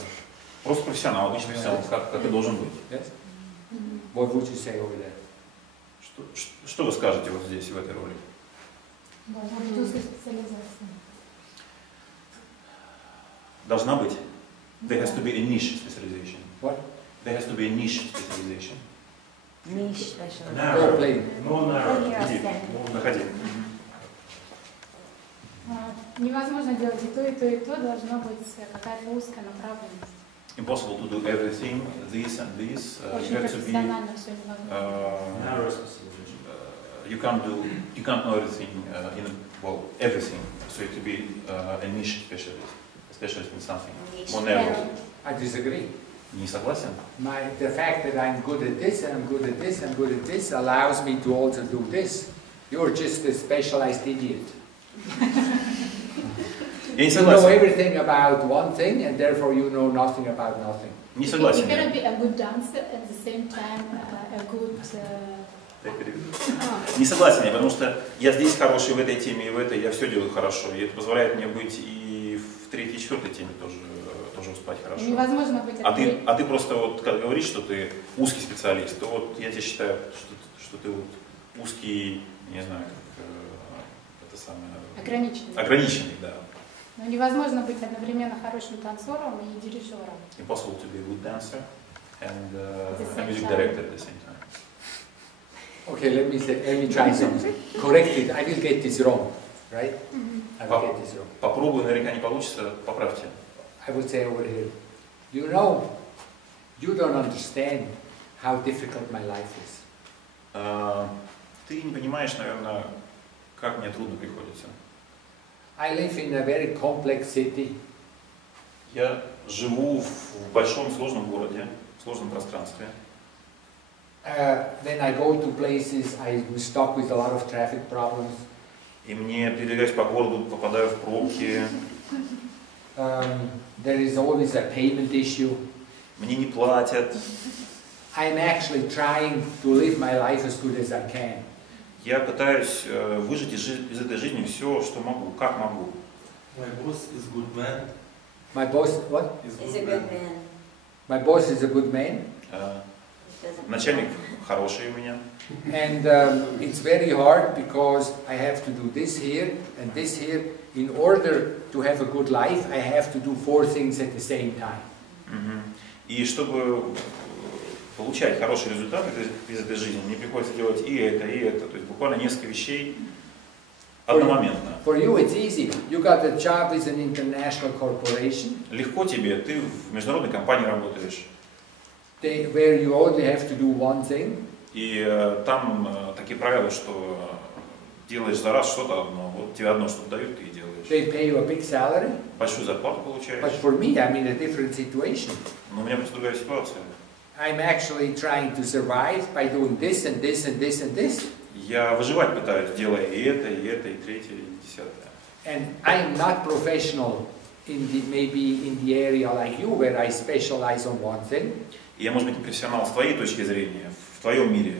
просто профессионал, обычный профессионал, как и должен быть. Yes? What would you say over there? Что вы скажете вот здесь, в этой роли? Должна быть. There has to be a niche specialization. What? There has to be a niche specialization. Niche Go play. Заходи. Невозможно делать и то, и то, должна быть какая-то узкая направленность. Impossible to do everything, this and this. Очень профессионально все невозможно. You can't know everything everything. So you have to be a niche specialist in something more narrow. I disagree. Не согласен? The fact that I'm good at this, and I'm good at this, and good at this allows me to also do this. You're just a specialized idiot. Я не You know согласен. everything about one thing, and therefore you know nothing about nothing. Не согласен. You cannot be a good dancer at the same time a good. Не согласен я, потому что я здесь хороший в этой теме и в этой, я все делаю хорошо. И это позволяет мне быть и в третьей, и четвертой теме тоже успевать хорошо. Невозможно быть. А ты просто вот, когда говоришь, что ты узкий специалист, то вот я тебе считаю, что ты вот узкий, не знаю, как это самое... Ограниченный, да. Но невозможно быть одновременно хорошим танцором и дирижером. Impossible to be a good dancer and a music director at the same time. Okay, let me try something. Correct it. I will get this wrong, right? I will get this wrong. Попробую, наверняка не получится, поправьте. I would say over here, you know, you don't understand how difficult my life is. Ты не понимаешь, наверное, как мне трудно приходится. I live in a very complex city. Я живу в большом сложном городе, в сложном пространстве. When I go to places, I'm stuck with a lot of traffic problems. И мне, передвигаясь по городу, попадаю в пробки. There is always a payment issue. Мне не платят. I'm actually trying to live my life as good as I can. Я пытаюсь выжить из этой жизни все, что могу, как могу. My boss is good man. My boss, what? Is a good man. My boss is a good man. Начальник хороший у меня. And it's very hard because I have to do this here and this here. In order to have a good life, I have to do 4 things at the same time. И чтобы получать хороший результат из этой жизни, мне приходится делать и это, и это. То есть буквально несколько вещей одномоментно. For you it's easy. You got a job with an international corporation. Легко тебе, ты в международной компании работаешь. Where you only have to do one thing. И там такие правила, что делаешь за раз что-то одно, вот тебе одно что-то дают, ты и делаешь. They pay you a big salary. Большую зарплату получаешь. But for me, I'm in a different situation. Но у меня просто другая ситуация. I'm actually trying to survive by doing this and this and this and this. Я выживать пытаюсь, делая и это, и третье, и десятое. And I'm not professional maybe in the area like you, where I specialize on one thing. И я, может быть, не профессионал с твоей точки зрения, в твоем мире,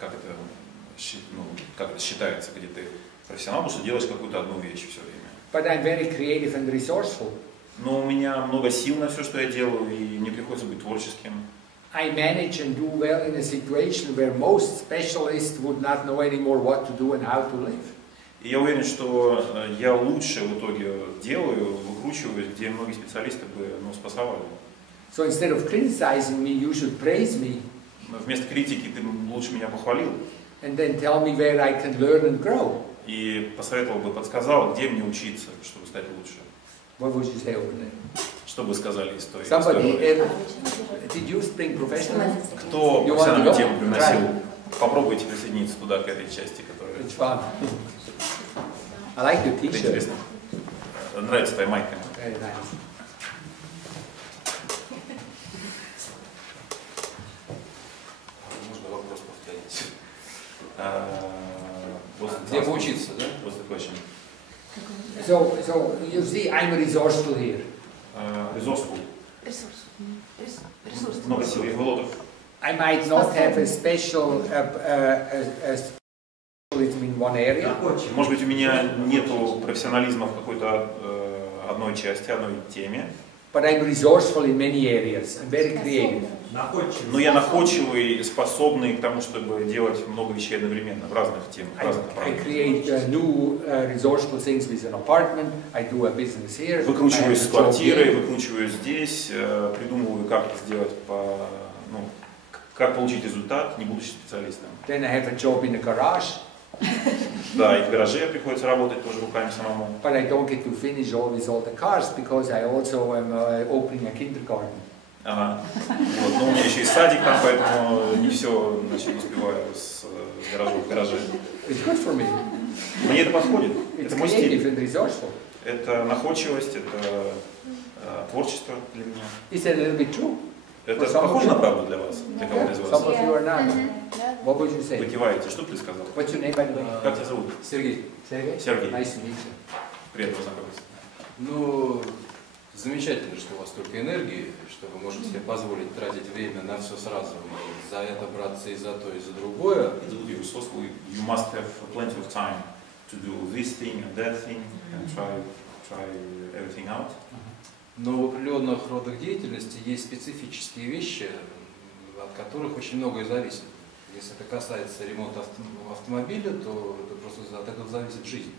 как это считается, где ты профессионал, потому что делаешь какую-то одну вещь все время. But I'm very creative and resourceful. Но у меня много сил на все, что я делаю, и мне приходится быть творческим. I manage and do well in a situation where most specialists would not know anymore what to do and how to live. И я уверен, что я лучше в итоге делаю, выкручиваюсь, где многие специалисты бы спасовали. So instead of criticizing me, you should praise me. Вместо критики ты лучше меня похвалил. And then tell me where I can learn and grow. И посоветовал бы, подсказал, где мне учиться, чтобы стать лучше. What would you say over there? Что бы сказали истории? Somebody, did you bring professionalism? Кто профессиональную тему приносил? Попробуйте присоединиться туда, к этой части, которая... It's fun. I like your t-shirt. Интересно. Нравится твоя майка. Very nice. Можно вопрос повторить. Где учиться, да? What's the question? So you see, I'm resourceful here. Resourceful. Много сил, I might not have a specialism in one area. Может быть, у меня нету профессионализма в какой-то одной части, одной теме. But I'm resourceful in many areas. I'm very creative. Но я находчивый, способный к тому, чтобы делать много вещей одновременно в разных темах. I create new resourceful things with an apartment. I do a business here. Выкручиваюсь с квартирой, выкручиваюсь здесь, придумываю, как это сделать, как получить результат, не будучи специалистом. Then I have a job in a garage. Да, и в гараже приходится работать тоже руками самому. But I don't get to finish always all the cars because I also am opening a kindergarten. Ага. Вот. Но у меня еще и садик там, поэтому не все не успеваю с гаражом в гараже. It's good for me. Мне это подходит. Это мой стиль. Это находчивость, это творчество для меня. Is that a little bit true? Это похоже на правду для вас? Для кого-то из вас? Some of you are not. What would you say? Вы киваете. Что ты сказал? What's your name, by the way? Как тебя зовут? Сергей. Сергей? Nice to meet you. Приятно познакомиться. Ну, замечательно, что у вас столько энергии, что вы можете себе позволить тратить время на все сразу, и за это браться, и за то, и за другое. You must have plenty of time to do this thing and that thing and try everything out. Но в определенных родах деятельности есть специфические вещи, от которых очень многое зависит. Если это касается ремонта автомобиля, то это просто от этого зависит жизнь.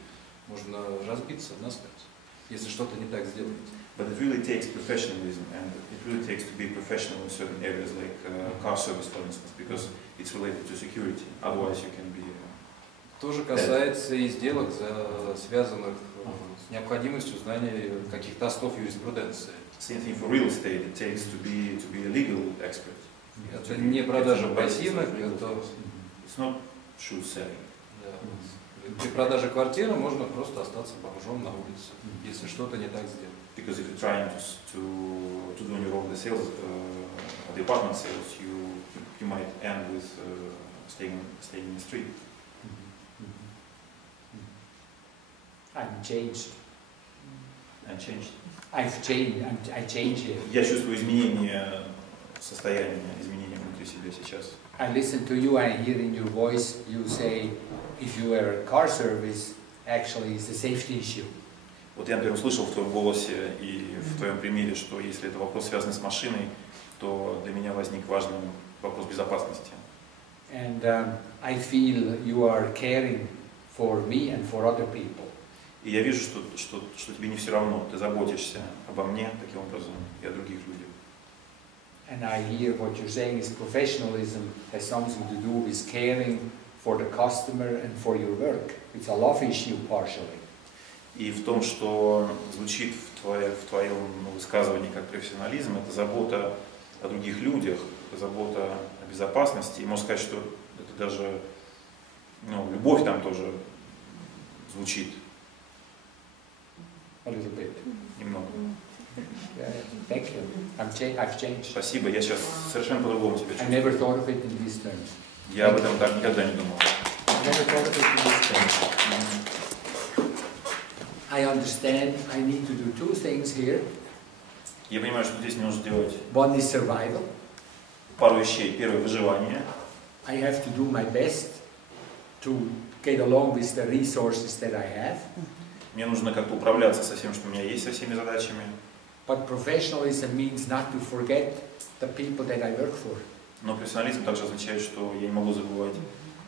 Можно разбиться насмерть, если что-то не так сделаете. But it really takes professionalism, and it really takes to be professional in certain areas, like car service, for instance, because it's related to security. Otherwise, you can be. То же касается и сделок, связанных с необходимостью знания каких-то основ юриспруденции. Same thing for real estate. It takes to be a legal expert. Это не продажа ботинок, это. It's not shoe selling. При продаже квартиры можно просто остаться бомжом на улице, если что-то не так сделать. Because if you're trying to do on your own the sales, the apartment sales, you might end with staying in the street. I'm changed. And changed. I've changed. I changed it. Я чувствую изменение состояния, изменения внутри себя сейчас. I listen to you and I hear in your voice you say, if you are a car service, actually it's a safety issue. Вот я, например, услышал в твоем голосе и в твоем примере, что если это вопрос связанный с машиной, то для меня возник важный вопрос безопасности. And I feel you are caring for me and for other people. И я вижу, что тебе не все равно, ты заботишься обо мне таким образом и о других людях. And I hear what you're saying is professionalism has something to do with caring for the customer and for your work. It's a love issue partially. И в том, что звучит в твоем высказывании как профессионализм, это забота о других людях, это забота о безопасности. И можно сказать, что это даже любовь там тоже звучит. A little bit. Немного. Thank you. I've changed. Спасибо, я сейчас совершенно по-другому тебя I чувствую. never thought of it in these terms. Я об этом так никогда не думал. I never thought of it in these terms. I understand I need to do two things here. Я понимаю, что здесь мне нужно делать One is survival. пару вещей. Первое — выживание. I have to do my best to get along with the resources that I have. Мне нужно как-то управляться со всем, что у меня есть, со всеми задачами. But professionalism means not to forget the people that I work for. Но профессионализм также означает, что я не могу забывать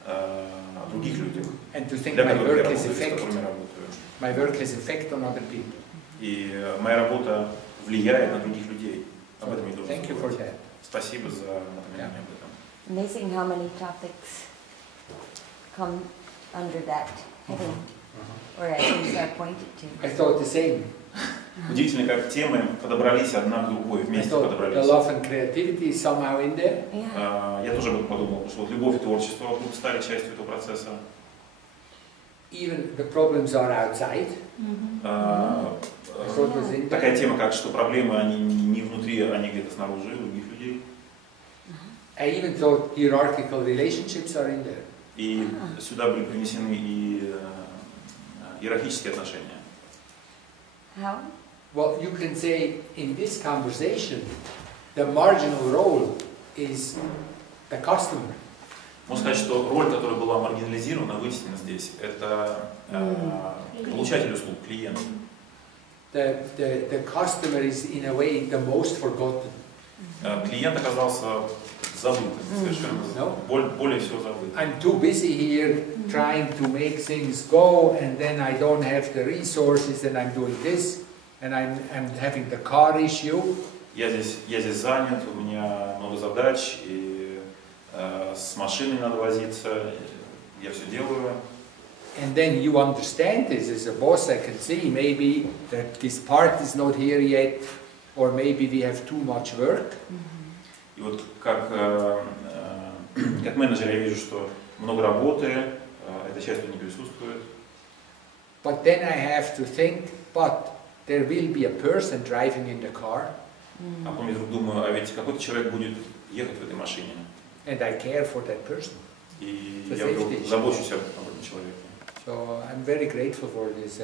о других людях, And to think для my которых я work has работаю, с effect. которыми работаю. My work has effect on other people. И моя работа влияет на других людей. Об этом не должен Thank you for забывать. that. Спасибо за напоминание об этом. Amazing how many topics come under that heading, or at least are pointed to. I thought the same. Удивительно, как темы подобрались одна к другой, I вместе thought the подобрались. love and creativity is somehow in there. Yeah. Я тоже об этом подумал, что вот любовь и творчество вдруг стали частью этого процесса. Even the problems are outside. Такая тема, как что проблемы, они не внутри, они где-то снаружи у других людей. I even thought hierarchical relationships are in there. И сюда были принесены и иерархические отношения. How? Well, you can say in this conversation, the marginal role is the customer. Можно сказать, что роль, которая была маргинализирована, вытеснена здесь, это получатель услуг, клиент. The customer is in a way the most forgotten. Клиент оказался забытым, совершенно более всего забыт. I'm too busy here trying to make things go, and then I don't have the resources, and I'm doing this, and I'm having the car issue. Я здесь занят, у меня много задач, и с машиной надо возиться, я все делаю. And then you understand this as a boss. I can see maybe that this part is not here yet, or maybe we have too much work. И вот как менеджер я вижу, что много работы, эта часть тут не присутствует. But then I have to think, but there will be a person driving in the car. А потом я вдруг думаю, а ведь какой-то человек будет ехать в этой машине. And I care for that person. И я вдруг забочусь об этом человеке. So I'm very grateful for this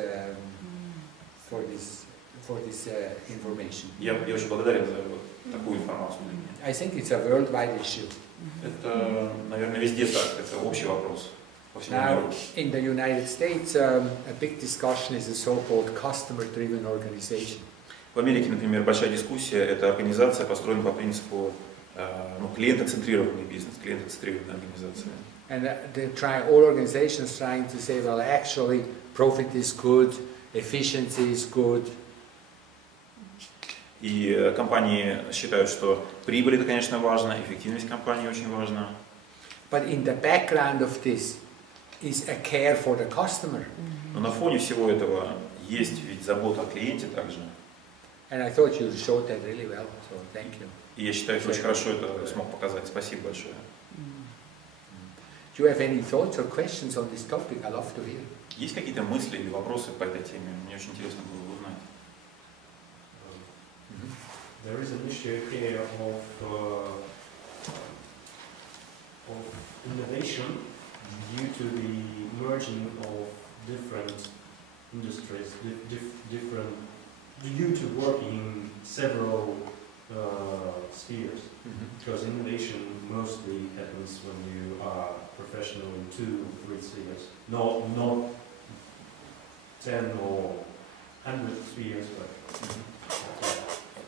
information. Я очень благодарен за такую информацию. I think it's a worldwide issue. Это, наверное, везде так. Это общий вопрос по всему Now, миру. in the United States, a big discussion is a so-called customer-driven organization. В Америке, например, большая дискуссия. Это организация построена по принципу клиентоцентрированный бизнес, клиентоцентрированная организация. And all organizations trying to say, well, actually, profit is good, efficiency is good. И компании считают, что прибыль это, конечно, важно, эффективность компании очень важна. But in the background of this is a care for the customer. Но на фоне всего этого есть ведь забота о клиенте также. And I thought you showed that really well, so thank you. И я считаю, что очень хорошо это смог показать. Спасибо большое. Do you have any thoughts or questions on this topic? I love to hear. Есть какие-то мысли или вопросы по этой теме? Мне очень интересно было бы узнать. There is an issue here of innovation due to the merging of different industries, due to working in several spheres. Because innovation mostly happens when you are professional in 2-3 spheres, not 10 or 100 spheres, but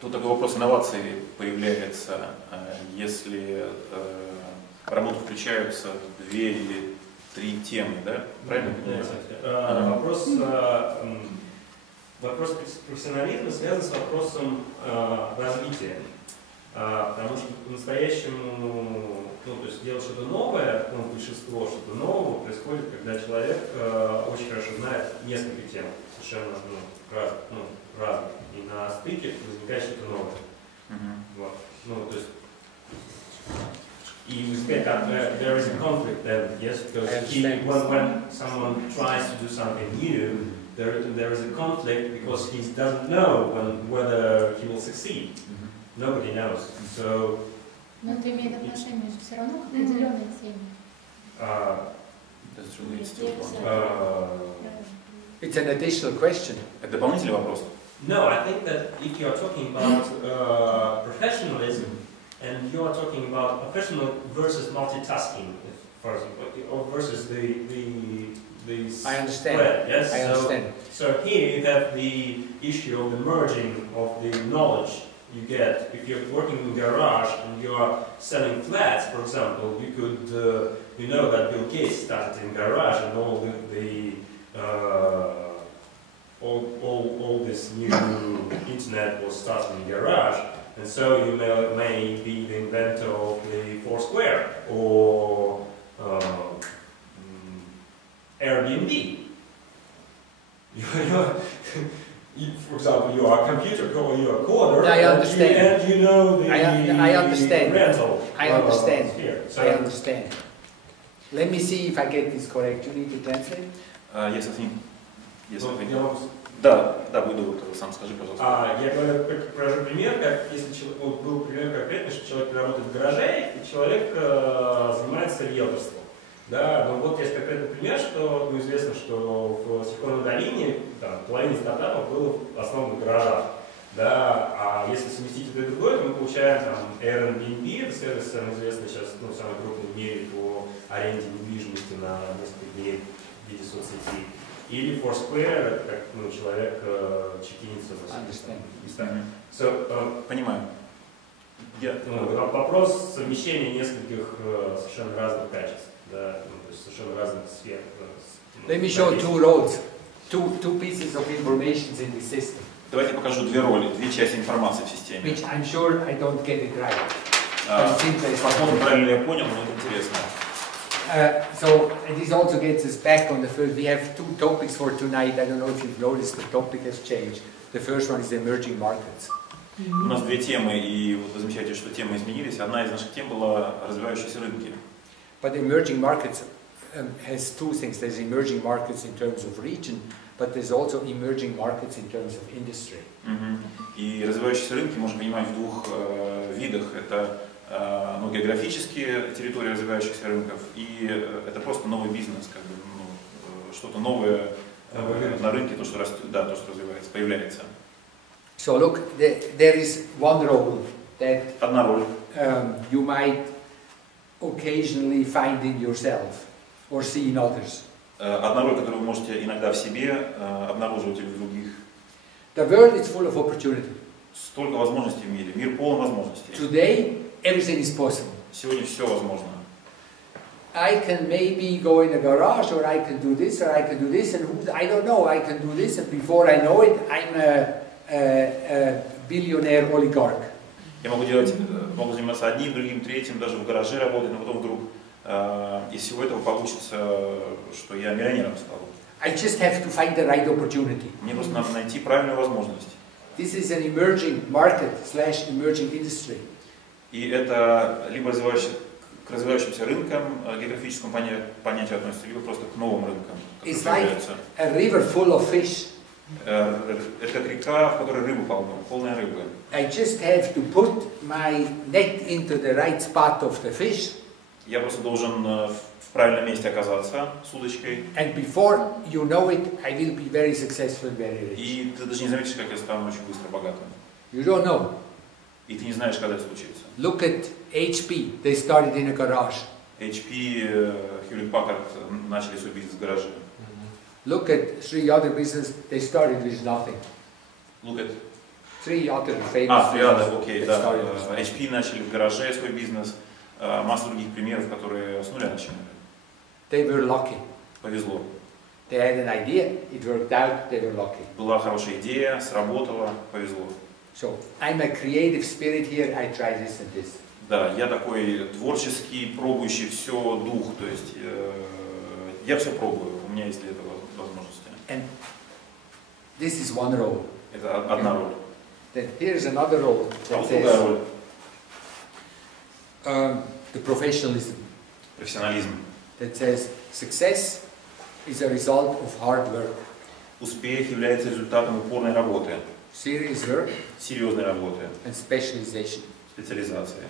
Тут такой вопрос инноваций появляется, если в работу включаются 2 или 3 темы, да? Правильно понимаю? Вопрос профессионализма связан с вопросом развития. Потому что по-настоящему ну, то есть делать что-то новое, ну, большинство что-то нового происходит, когда человек очень хорошо знает несколько тем, совершенно разных, и на стыке возникает что-то новое. Вот. Ну, то есть, и there is a conflict then, yes, because when someone tries to do something new, there is a conflict because he doesn't know whether he will succeed. Nobody knows. So. Но это имеет отношение же все равно к определенной теме. It's an additional question. Это дополнительный вопрос. No, I think that if you are talking about professionalism and you are talking about professional versus multitasking, for example, or versus the I understand. spread, yes? I understand. So here you have the issue of the merging of the knowledge you get. If you're working in a garage and you are selling flats, for example, you could, you know that Bill Gates started in garage and all this new internet was started in garage, and so you may be the inventor of the Foursquare or Airbnb. For example, you are a computer or you are a coder, I understand. and you know the I understand. rental. I understand. Here. So I understand. Let me see if I get this correct. You need to translate? Yes, I think. Yes, I think. Да, буду, сам скажи, пожалуйста. Я говорю, привожу пример, как если был пример конкретный, что человек работает в гараже, и человек занимается риэлторством. Да, но вот есть конкретный пример, что известно, что в Силиконовой долине половина стартапов было основано в гаражах. Да, а если совместить это и другое, то мы получаем Airbnb, это сервис самый известный сейчас, самый крупный в мире по аренде недвижимости на несколько дней в виде соцсети. Или Foursquare, это как человек чекинится в местах. Понимаю. Вопрос совмещения нескольких совершенно разных качеств, да, то есть совершенно разных сфер. Let me show two roads, two pieces of information in the system. Давайте покажу две роли, две части информации в системе. Which I'm sure I don't get it right. Посмотрим, правильно я понял, но это интересно. So this also gets us back on the first. We have two topics for tonight. I don't know if you've noticed the topic has changed. The first one is emerging markets. У нас две темы, и вот вы замечаете, что темы изменились. Одна из наших тем была развивающиеся рынки. But emerging markets has two things. There's emerging markets in terms of region, but there's also emerging markets in terms of industry. И развивающиеся рынки можно понимать в двух видах. Это географические территории развивающихся рынков, и это просто новый бизнес, как бы, что-то новое на рынке, то, что растет, да, то, что развивается, появляется. So look, there is one role that одна роль you might occasionally find in yourself or see in others. Одна роль, которую вы можете иногда в себе обнаруживать или в других. The world is full of opportunity. Столько возможностей в мире, мир полон возможностей. Today, everything is possible. Сегодня все возможно. I can maybe go in a garage, or I can do this, or I can do this, and I don't know, I can do this, and before I know it, I'm a billionaire oligarch. Я могу заниматься одним, другим, третьим, даже в гараже работать, но потом вдруг из всего этого получится, что я миллионером стал. I just have to find the right opportunity. Мне просто надо найти правильную возможность. This is an emerging market / emerging industry. И это либо к развивающимся рынкам, географическому понятию относится, либо просто к новым рынкам. It's like a river full of fish. Это как река, в которой рыбы полная рыбы. I just have to put my net into the right spot of the fish. Я просто должен в правильном месте оказаться с удочкой. And before you know it, I will be very successful, very rich. И ты даже не заметишь, как я стану очень быстро богатым. You don't know. И ты не знаешь, когда это случится. Look at HP. They started in a garage. HP, Hewlett Packard начали свой бизнес в гараже. Look at 3 other businesses. They started with nothing. Look at 3 other famous. 3 other, окей, да. HP начали в гараже свой бизнес. Масса других примеров, которые с нуля начинали. They were lucky. Повезло. They had an idea. It worked out. They were lucky. Была хорошая идея, сработала, повезло. So I'm a creative spirit here. I try this and this. Да, я такой творческий, пробующий все дух, то есть я все пробую, у меня есть для этого возможности. And this is one role. Это одна роль. Then here's another role А that вот другая роль. says the professionalism. Профессионализм. That says success is a result of hard work. Успех является результатом упорной работы, Serious work серьезной работы, and specialization. специализации.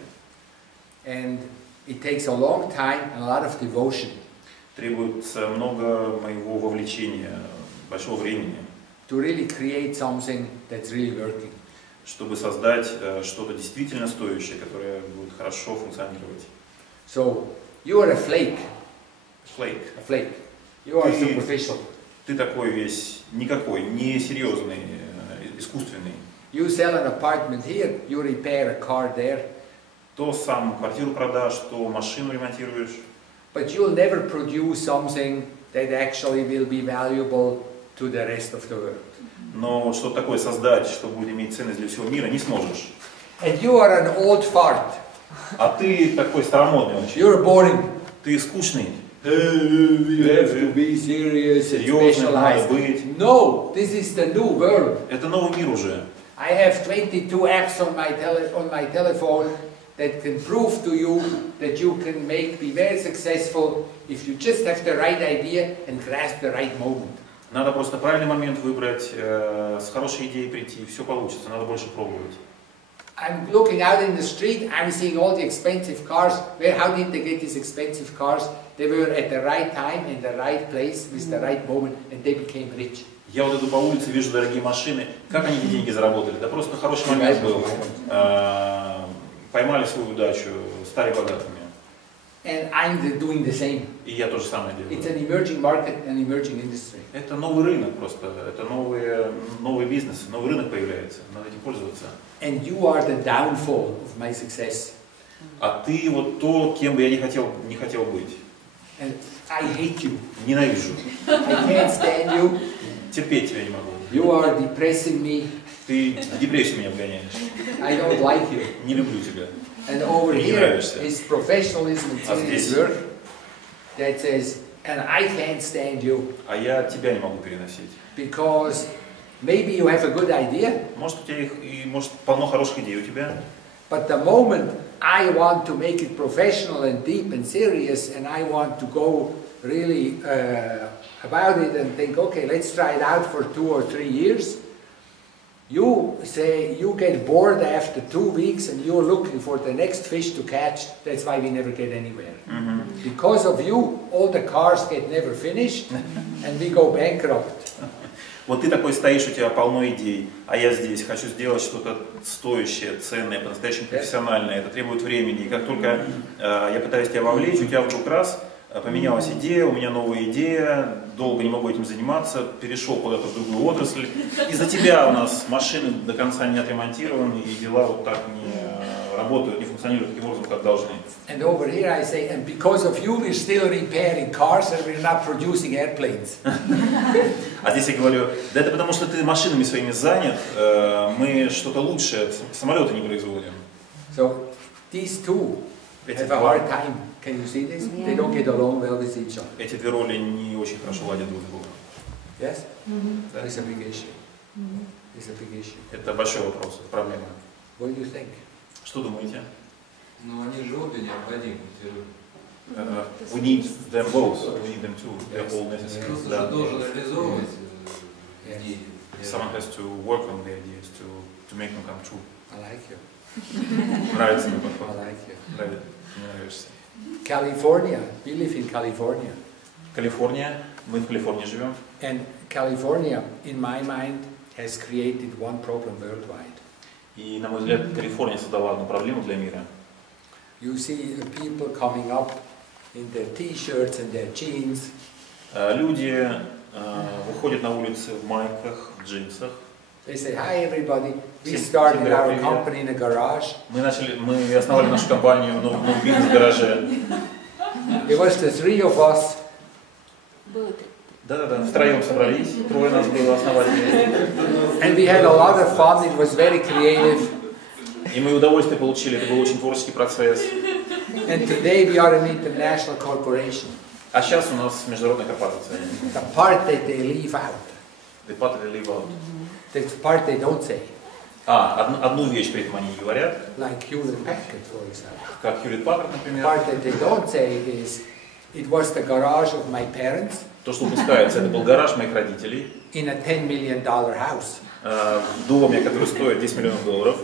And it takes a long time and a lot of devotion Требуется много моего вовлечения, большого времени, to really create something that's really working. чтобы создать что-то действительно стоящее, которое будет хорошо функционировать. So you are a flake. Flake. A flake. You are superficial. Ты такой весь никакой, не серьезный, искусственный. You sell an apartment here, you repair a car there, То сам квартиру продашь, то машину ремонтируешь. but you'll never produce something that actually will be valuable to the rest of the world. Но что такое создать, что будет иметь ценность для всего мира, не сможешь. And you are an old fart. А ты такой старомодный очень. You're boring. Ты скучный. You have to be serious and Серьезным надо specialized. быть. No, this is the new world. Это новый мир уже. I have 22 apps on my telephone that can prove to you that you can be very successful if you just have the right idea and grasp the right moment. Надо просто правильный момент выбрать, с хорошей идеей прийти, и все получится, надо больше пробовать. I'm looking out in the street, I'm seeing all the expensive cars. How did they get these expensive cars? They were at the right time, in the right place, with the right moment, and they became rich. Я вот иду по улице, вижу дорогие машины. Как они эти деньги заработали? Да просто хороший момент был. Поймали свою удачу, стали богатыми. And I'm doing the same. И я то же самое It's делаю. an emerging market, an emerging industry. Это новый рынок просто, это новый бизнес, новый рынок появляется, надо этим пользоваться. And you are the downfall of my success. А ты вот то, кем бы я не хотел быть. And I hate you. Ненавижу. I can't stand you. Терпеть тебя не могу. You are depressing me. Ты в депрессию меня вгоняешь. I don't like you. Не люблю тебя. And over Ты не here нравишься. is professionalism and А serious здесь? work that says, and I can't stand you А я тебя не могу переносить. because maybe you have a good idea, Может, у тебя может, полно хороших идей у тебя, but the moment I want to make it professional and deep and serious, and I want to go really about it and think, okay, let's try it out for 2 or 3 years. You say you get bored after 2 weeks and you're looking for the next fish to catch. That's why we never get anywhere. Because of you, all the cars get never finished and we go bankrupt. Вот ты такой стоишь, у тебя полно идей, а я здесь хочу сделать что-то стоящее, ценное, по-настоящему профессиональное. Это требует времени. И как только я пытаюсь тебя вовлечь, у тебя вдруг раз поменялась идея, у меня новая идея, долго не могу этим заниматься, перешел куда-то в другую отрасль. Из-за тебя у нас машины до конца не отремонтированы, и дела вот так не работают, не функционируют таким образом, как должны. And over here I say, and because of you we're still repairing cars and we're not producing airplanes. А здесь я говорю, да это потому что ты машинами своими занят, мы что-то лучшее, самолеты не производим. So these two have a hard time. Can you see this? They don't get along well with each other. Эти две роли не очень хорошо ладят друг с другом. Yes? That is a big issue. It's a big issue. Это большой вопрос, это проблема. What do you think? Что думаете? Ну, они же обе необходимы. We need them both. We need them too. They're all necessary. Кто-то Да. же должен реализовывать идеи. Someone has to work on the ideas to make them come true. I like you. Нравится мне I подход. like you. Нравится. Мне нравишься. California. We live in California. Калифорния. Мы в Калифорнии живем. And California, in my mind, has created one problem worldwide. И, на мой взгляд, Калифорния создала одну проблему для мира. You see the people coming up in their t-shirts and their jeans. Люди выходят на улицы в майках, в джинсах. They say, hi everybody, we started our company in a garage. Мы основали нашу компанию в бизнес-гараже. It was the 3 of us. Да-да-да, втроем собрались, 3 нас было, основали. And we had a lot of fun, it was very creative. И мы удовольствие получили, это был очень творческий процесс. And today we are an international corporation. А сейчас у нас международная корпорация. The part that they leave out. The part they leave out. The part they don't say. Одну вещь при этом они не говорят. Like Hewlett Packard, for example. Как Hewlett Packard, The например. part that they don't say is, it was the garage of my parents. То, что упускается, это был гараж моих родителей. In a $10 million house. В доме, который стоит $10 миллионов.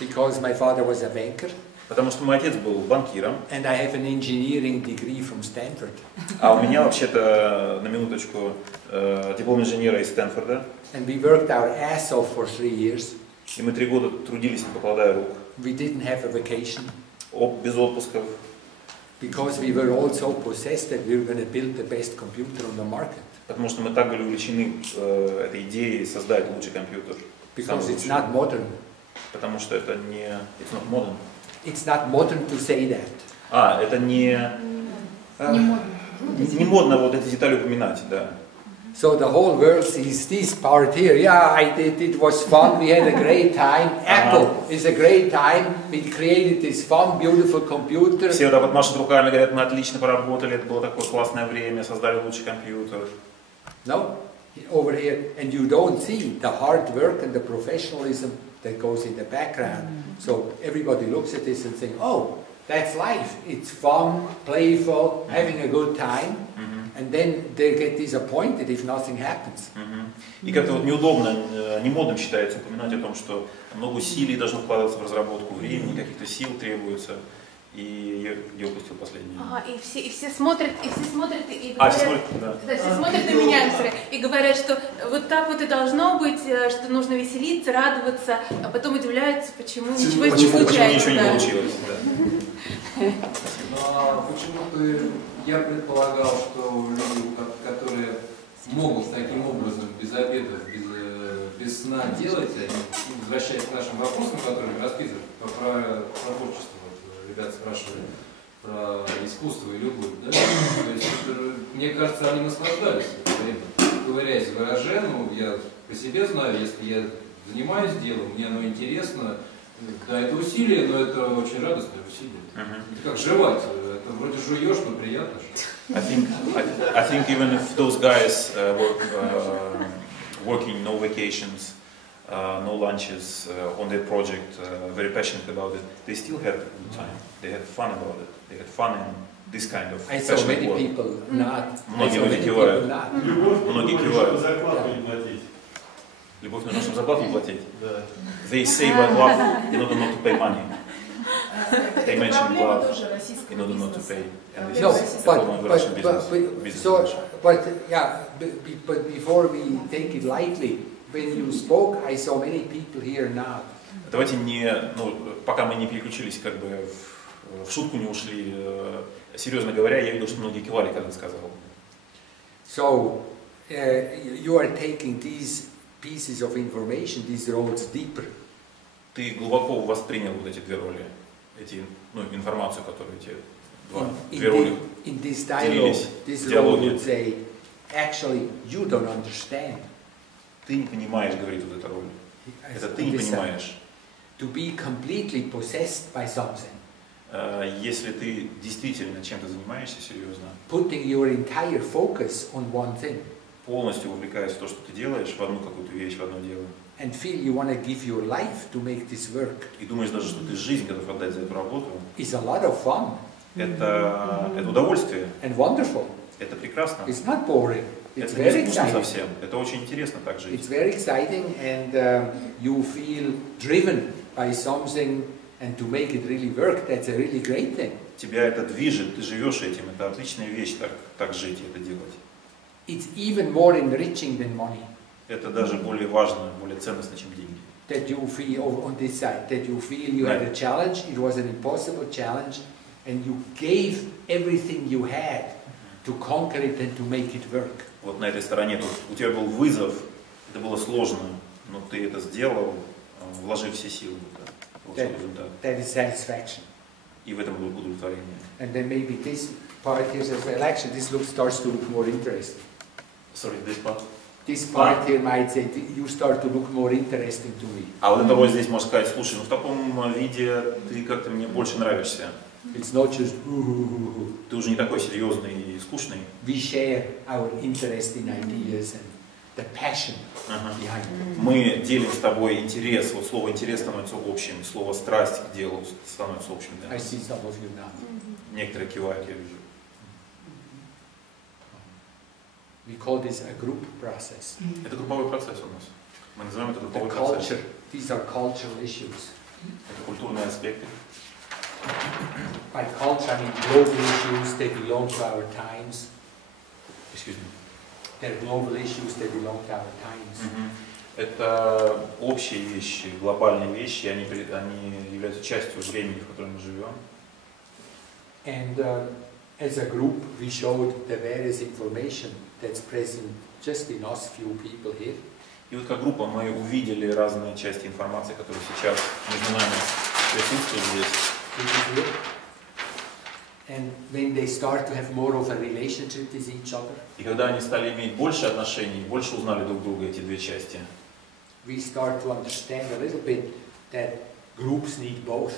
Because my father was a banker. Потому что мой отец был банкиром. And I have an engineering degree from Stanford. А у меня вообще-то, на минуточку, диплом инженера из Стэнфорда. And we worked our ass off for 3 years. И мы 3 года трудились, не покладая рук. We didn't have a vacation. Без отпусков. Because we were all so possessed that we were going to build the best computer on the market. Потому что мы так были увлечены этой идеей создать лучший компьютер. Because it's not modern. Потому что это не... It's not modern. It's not modern to say that. Это не... Не модно. Не модно вот эти детали упоминать, да. So the whole world sees this part here. Yeah, I did. It was fun. We had a great time. Apple is a great time. We created this fun, beautiful computer. Все вот машут руками, говорят, мы отлично поработали, это было такое классное время, создали лучший компьютер. No, over here, and you don't see the hard work and the professionalism that goes in the background. So everybody looks at this and thinks, oh, that's life. It's fun, playful, having a good time. And then they get disappointed if nothing happens. И как-то вот неудобно, не модным считается упоминать о том, что много усилий должно вкладываться в разработку, времени, каких-то сил требуется. И я упустил последнее. И все смотрят, и говорят, все смотрят, да. Да, все смотрят на меня и говорят, что вот так вот и должно быть, что нужно веселиться, радоваться, а потом удивляются, почему ничего не случается. Почему ничего не получилось, да. Почему-то я предполагал, что люди, которые могут таким образом, без обедов, без сна делать, возвращаясь к нашим вопросам, которые расписывают про творчество, ребята спрашивали про искусство и любовь, да? То есть, мне кажется, они наслаждались в это время, ковыряясь в гараже. Ну, я по себе знаю, если я занимаюсь делом, мне оно интересно, да, это усилие, но это очень радостное усилие. Это как жевать, это вроде жуешь, но приятно же. I think even if those guys working no vacations, no lunches on their project, very passionate about it, they still had a good time. They had fun about it. They had fun in this kind of I saw many people not. Многие кивают. Многие кивают. Любовь нужно, чтобы зарплату платить. They say about love in order not to pay money. They mention love in order not to pay. No, but before we take it lightly, when you spoke, I saw many people here now. Давайте не, пока мы не переключились, как бы в шутку не ушли. Серьезно говоря, я видел, что многие кивали, когда ты сказал. So you are taking these pieces of information, these roles deeper. Ты глубоко воспринял вот эти две роли, информацию, которую эти две роли in this dialogue, this role would say, actually, you don't understand. Ты не понимаешь, говорит вот эта роль. Это ты не понимаешь. To be completely possessed by something. Если ты действительно чем-то занимаешься серьезно, putting your entire focus on one thing. Полностью вовлекаясь в то, что ты делаешь, в одну какую-то вещь, в одно дело. And feel you want to give your life to make this work. И думаешь даже, что ты жизнь готов отдать за эту работу. It's a lot of fun. Это удовольствие. And wonderful. Это прекрасно. It's not boring. It's Это very не скучно exciting. совсем. Это очень интересно так жить. It's very exciting, and you feel driven by something, and to make it really work, that's a really great thing. Тебя это движет, ты живешь этим. Это отличная вещь, так жить и это делать. It's even more enriching than money. Это даже более важно, более ценностно, чем деньги. That you feel on this side, that you feel you had a challenge, it was an impossible challenge, and you gave everything you had to conquer it and to make it work. Вот на этой стороне тут у тебя был вызов, это было сложно, но ты это сделал, вложив все силы. That is satisfaction. И в этом было удовлетворение. And then maybe this part here says, well, actually, this starts to look more interesting. Sorry, this part? this part here might say, you start to look more interesting to me. А вот это вот здесь может сказать, слушай, ну в таком виде ты как-то мне больше нравишься. It's not just. Ты уже не такой серьезный и скучный. We share our interest in ideas and the passion behind it. Мы делим с тобой интерес. Вот слово интерес становится общим, слово страсть к делу становится общим для I нас. see some of you now. Некоторые кивают, я вижу. We call this a group process. Это групповой процесс у нас. Мы называем это The групповой процесс. culture, these are cultural issues. Это культурные аспекты. By culture, I mean global issues, they belong to our times. Excuse me. They're global issues, they belong to our times. Это общие вещи, глобальные вещи, они являются частью времени, в котором мы живем. And as a group, we showed the various information that's present just in us few people here. И вот как группа мы увидели разные части информации, которые сейчас между нами присутствуют здесь. And when they start to have more of a relationship with each other, и когда они стали иметь больше отношений, больше узнали друг друга, эти две части, we start to understand a little bit that groups need both.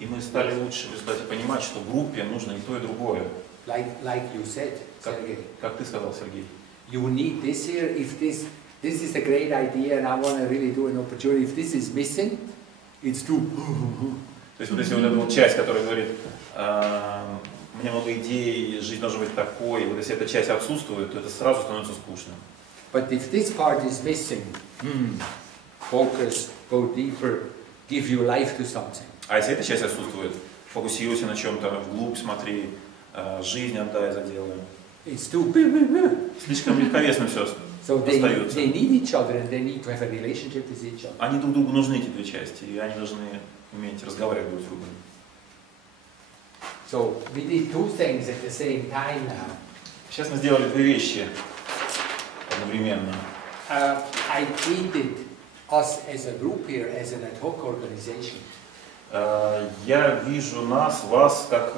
И мы стали лучше в результате понимать, что группе нужно и то, и другое. Like you said, Sergey. Как ты сказал, Сергей. You need this here. If this is a great idea and I want to really do an opportunity. If this is missing, it's too. То есть вот если вот эта вот часть, которая говорит, у меня много идей, жизнь должна быть такой, и вот если эта часть отсутствует, то это сразу становится скучным. But if this part is missing, focus, go deeper, give your life to something. А если эта часть отсутствует, фокусируйся на чем-то, вглубь смотри, жизнь отдай за дело. It's too. Слишком легковесно все So остается. they need each other and they need to have a relationship with each other. Они друг другу нужны, эти две части, и они должны уметь разговаривать друг с другом. So we did two things at the same time now. Сейчас мы сделали две вещи одновременно. I treated us as a group here as an ad hoc organization. Я вижу нас, вас, как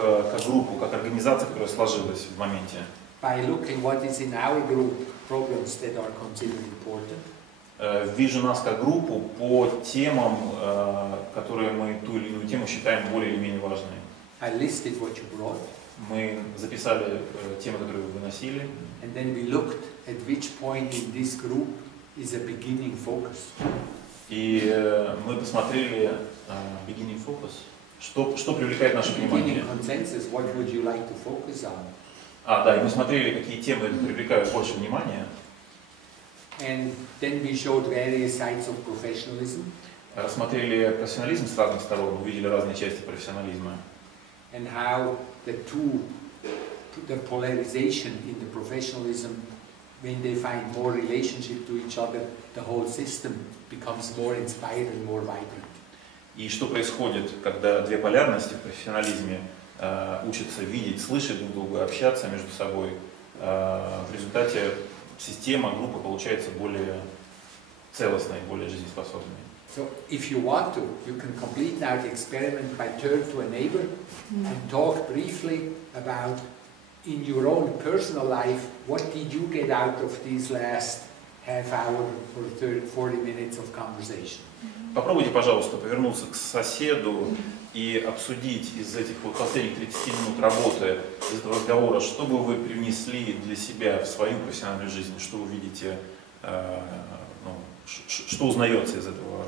группу, как организацию, которая сложилась в моменте. By looking what is in our group, problems that are considered important. Вижу нас как группу по темам, которые мы ту или иную тему считаем более или менее важными. I listed what you brought. Мы записали темы, которые вы выносили. And then we looked at which point in this group is a beginning focus. И мы посмотрели beginning focus, что привлекает наше внимание. Beginning consensus, what would you like to focus on? Да, и мы смотрели, какие темы привлекают больше внимания. And then we showed various sides of professionalism. Рассмотрели профессионализм с разных сторон, увидели разные части профессионализма. And how the polarization in the professionalism, when they find more relationship to each other, the whole system becomes more inspired and more vibrant. И что происходит, когда две полярности в профессионализме учатся видеть, слышать друг друга, общаться между собой, в результате система, группа получается более целостной, более жизнеспособной. So if you want to, you can complete now the experiment by turning to a neighbor and talk briefly about, in your own personal life, what did you get out of these last half hour or 40 minutes of conversation? Попробуйте, пожалуйста, повернуться к соседу и обсудить из этих вот последних 30 минут работы, из этого разговора, что бы вы привнесли для себя в свою профессиональную жизнь, что вы видите, что узнается из этого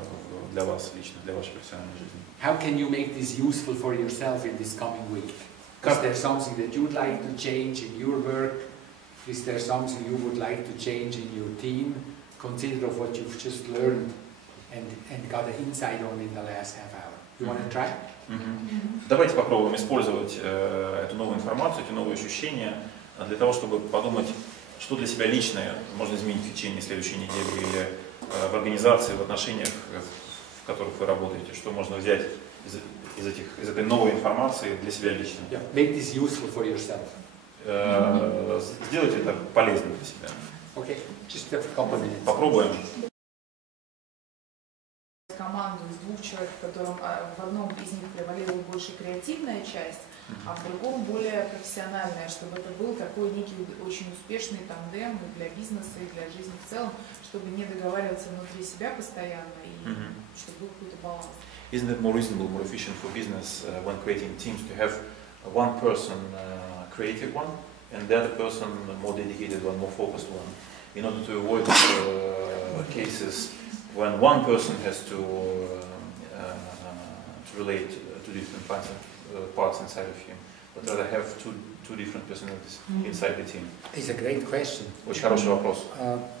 для вас лично, для вашей профессиональной жизни. How can you make this useful for yourself in this coming week? Is there something that you'd like to change in your work? Is there something you would like to change in your team? Consider of what you've just learned and got an insight on in the last half hour. You want to try? Давайте попробуем использовать эту новую информацию, эти новые ощущения для того, чтобы подумать, что для себя личное можно изменить в течение следующей недели или в организации, в отношениях, в которых вы работаете, что можно взять из этой новой информации для себя лично. Yeah, make this useful for yourself. Сделайте это полезным для себя. Okay, just a couple minutes. Попробуем. команду из 2 человек, в котором в одном из них превалирует больше креативная часть, а в другом более профессиональная, чтобы это был такой некий очень успешный тандем и для бизнеса, и для жизни в целом, чтобы не договариваться внутри себя постоянно, и чтобы был какой-то баланс. Isn't it more reasonable, more efficient for business when creating teams to have one person creative one and the other person more dedicated one, more focused one, in order to avoid cases when one person has to relate to different parts inside of him, but rather have two different personalities inside the team? It's a great question. Очень хороший вопрос.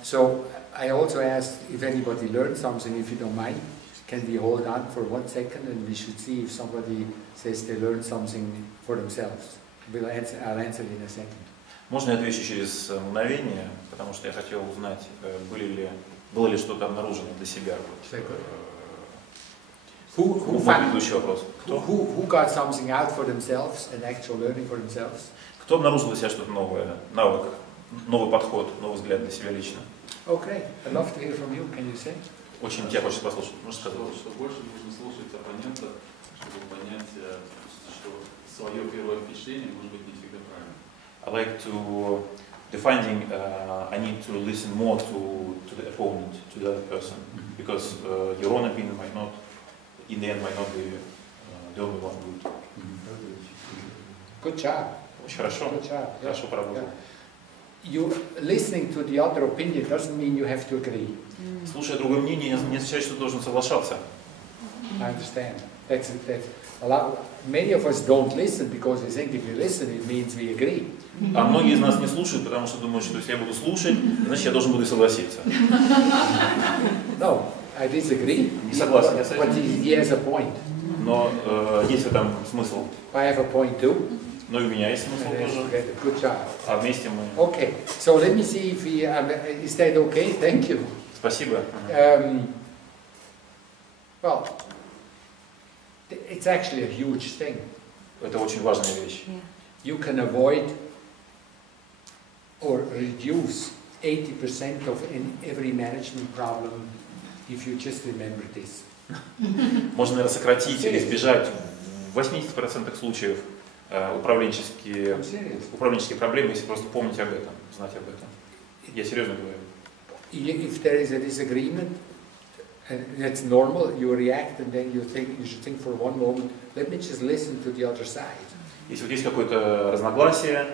So I also asked if anybody learned something, if you don't mind. Can we hold on for 1 second and we should see if somebody says they learned something for themselves? I'll answer in a second. Можно я отвечу через мгновение, потому что я хотел узнать, было ли что-то обнаружено для себя. Предыдущий вопрос. Who got something out for themselves and actual learning for themselves? Кто обнаружил для себя что-то новое, навык, новый подход, новый взгляд для себя лично? Okay, I'd love to hear from you. Can you say? Очень тебя хочется послушать. Можешь сказать? Что больше нужно слушать оппонента, чтобы понять, что свое первое впечатление может быть не всегда правильно. I like to defining. I need to listen more to the opponent, to the other person, because your own opinion might not, in the end, might not be the only one good. Good job. Очень хорошо. Good job. Хорошо поработал. You listening to the other opinion doesn't mean you have to agree. Слушая другое мнение, не означает, что ты должен соглашаться. I understand. That's a lot. Many of us don't listen because we think if we listen, it means we agree. А многие из нас не слушают, потому что думают, что если я буду слушать, значит я должен буду согласиться. No, I disagree. Не согласен, я с But этим. he has a point. Но есть в этом смысл. I have a point too. Но и у меня есть смысл тоже. Good job. А вместе мы. Okay, so let me see if we. Is that okay? Thank you. Спасибо. Well, it's actually a huge thing. Это очень важная вещь. You can avoid or reduce 80% of every management problem if you just remember this. Можно, наверное, сократить или избежать в 80% случаев управленческие проблемы, если просто помнить об этом, знать об этом. Я серьезно говорю. If there is a disagreement, and that's normal, you react and then you should think for one moment, let me just listen to the other side. Если вот есть какое-то разногласие,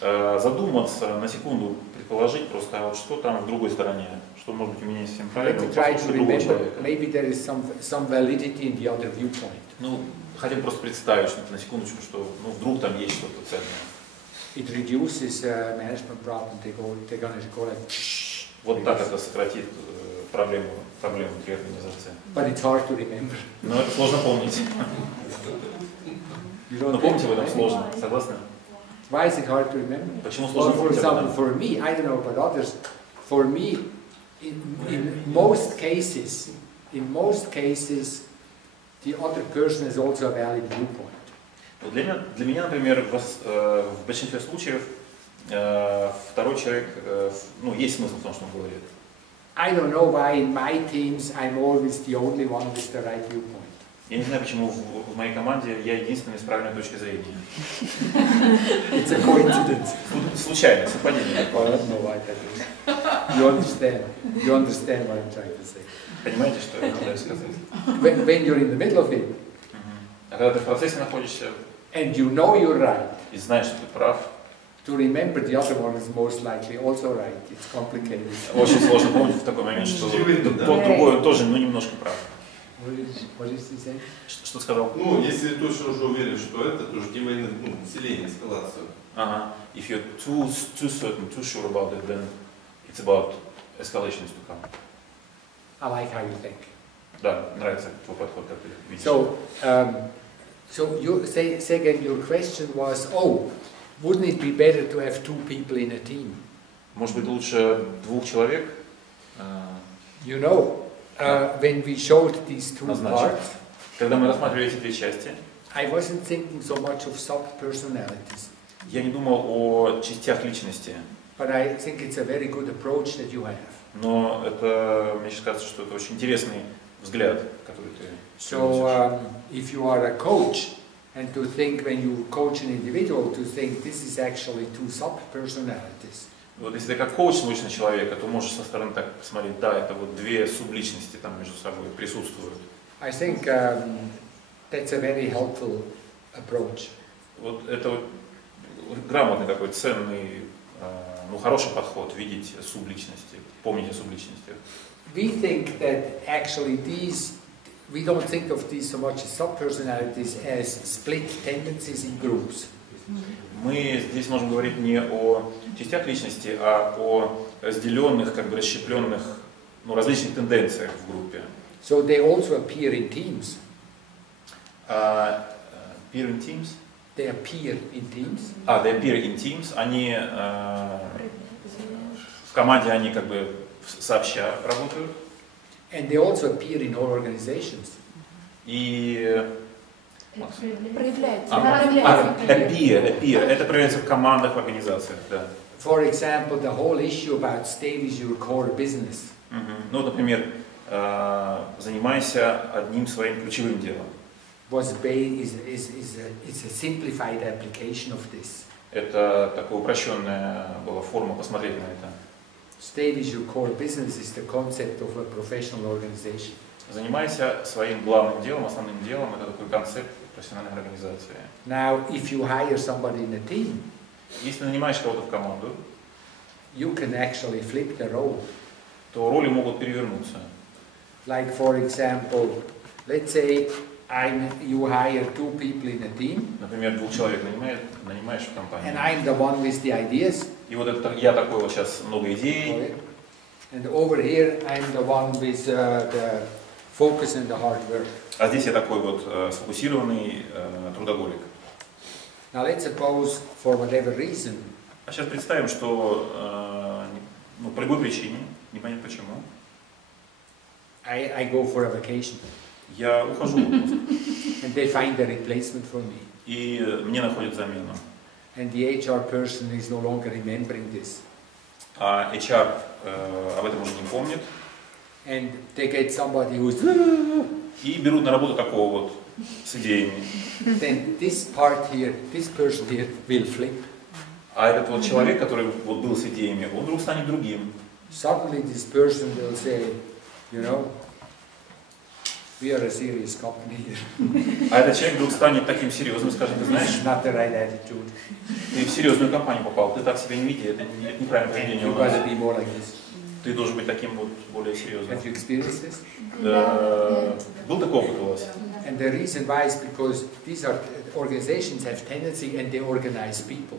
задуматься на секунду, предположить просто, а вот что там в другой стороне, что может быть у меня совсем правильно, послушать другого человека. Maybe there is some validity in the other viewpoint. Ну, хотя бы просто представить, что на секундочку, что ну, вдруг там есть что-то ценное. It reduces management problem. They're going to call it. Вот так это сократит проблему внутри организации. But it's hard to remember. Но это сложно помнить. Но помнить об этом сложно, согласны? Why is it hard to remember? Почему сложно For помнить об example, этом? for me, I don't know about others. For me, in most cases, the other person has also a valid viewpoint. Для меня, например, в большинстве случаев второй человек, ну, есть смысл в том, что он говорит. I don't know why in my teams I'm always the only one with the right viewpoint. Я не знаю, почему в моей команде я единственный с правильной точки зрения. It's a coincidence. Случайно, совпадение. I don't know why that is. You understand what I'm trying to say. Понимаете, что я пытаюсь сказать? When you're in the middle of it, А когда ты в процессе находишься and you know you're right, и знаешь, что ты прав, to remember the other one is most likely also right. It's complicated. очень сложно помнить в такой момент, что тот другой тоже, ну, немножко прав. What is he saying? Что сказал? Ну, если ты точно уже уверен, что это, то жди военных населения, эскалацию. Ага. If you're too certain, too sure about it, then it's about escalations to come. I like how you think. Да, нравится твой подход, как ты видишь. So you say again. Your question was, wouldn't it be better to have 2 people in a team? Может быть, лучше 2 человек? You know, when we showed these 2 parts, когда мы рассматривали эти 2 части, I wasn't thinking so much of sub-personalities. Я не думал о частях личности. But I think it's a very good approach that you have. Но это, мне кажется, что это очень интересный взгляд, который ты So if you are a coach, and to think when you coach an individual, to think this is actually two sub-personalities. Вот если ты как коуч смотришь на человека, то можешь со стороны так посмотреть, да, это вот две субличности там между собой присутствуют. I think that's a very helpful approach. Вот это вот грамотный такой ценный, ну, хороший подход, видеть субличности, помнить о субличностях. We think that actually we don't think of these so much as sub-personalities as split tendencies in groups. Мы здесь можем говорить не о частях личности, а о разделенных, как бы расщепленных, ну, различных тенденциях в группе. So they also appear in teams. Appear in teams? They appear in teams. They appear in teams. Они в команде они как бы сообща работают. And they also appear in all organizations. И Проявляется. appear. Это проявляется в командах, в организациях, да. For example, the whole issue about stay with your core business. Ну, например, занимайся одним своим ключевым делом. It's a simplified application of this. Это такая упрощенная была форма посмотреть на это. Stay with your core business is the concept of a professional organization. Занимайся своим главным делом, основным делом. Это такой концепт профессиональной организации. Now, if you hire somebody in a team, если нанимаешь кого-то в команду, you can actually flip the role. То роли могут перевернуться. Like for example, let's say you hire two people in a team. Например, двух человек нанимаешь в компании. And I'm the one with the ideas. И вот это, я такой вот сейчас много идей. And over here I'm the one with the focus and the hard work. А здесь я такой вот сфокусированный трудоголик. Now let's suppose for whatever reason. А сейчас представим, что ну, по любой причине, непонятно почему. I go for a vacation. Я ухожу в отпуск. And they find a replacement for me. И мне находят замену. And the HR person is no longer remembering this. А HR об этом уже не помнит. And they get somebody who's и берут на работу такого вот с идеями. Then this part here, this person here will flip. А этот вот человек, который вот был с идеями, он вдруг станет другим. Suddenly this person will say, you know, we are a serious company here. А этот человек вдруг станет таким серьезным, скажет, ты знаешь, not the right attitude. Ты в серьезную компанию попал, ты так себя не веди, это неправильное поведение. You gotta be more like this. Ты должен быть таким вот более серьезным. Have you experienced this? Был такой опыт у вас? And the reason why is because these are organizations have tendency and they organize people.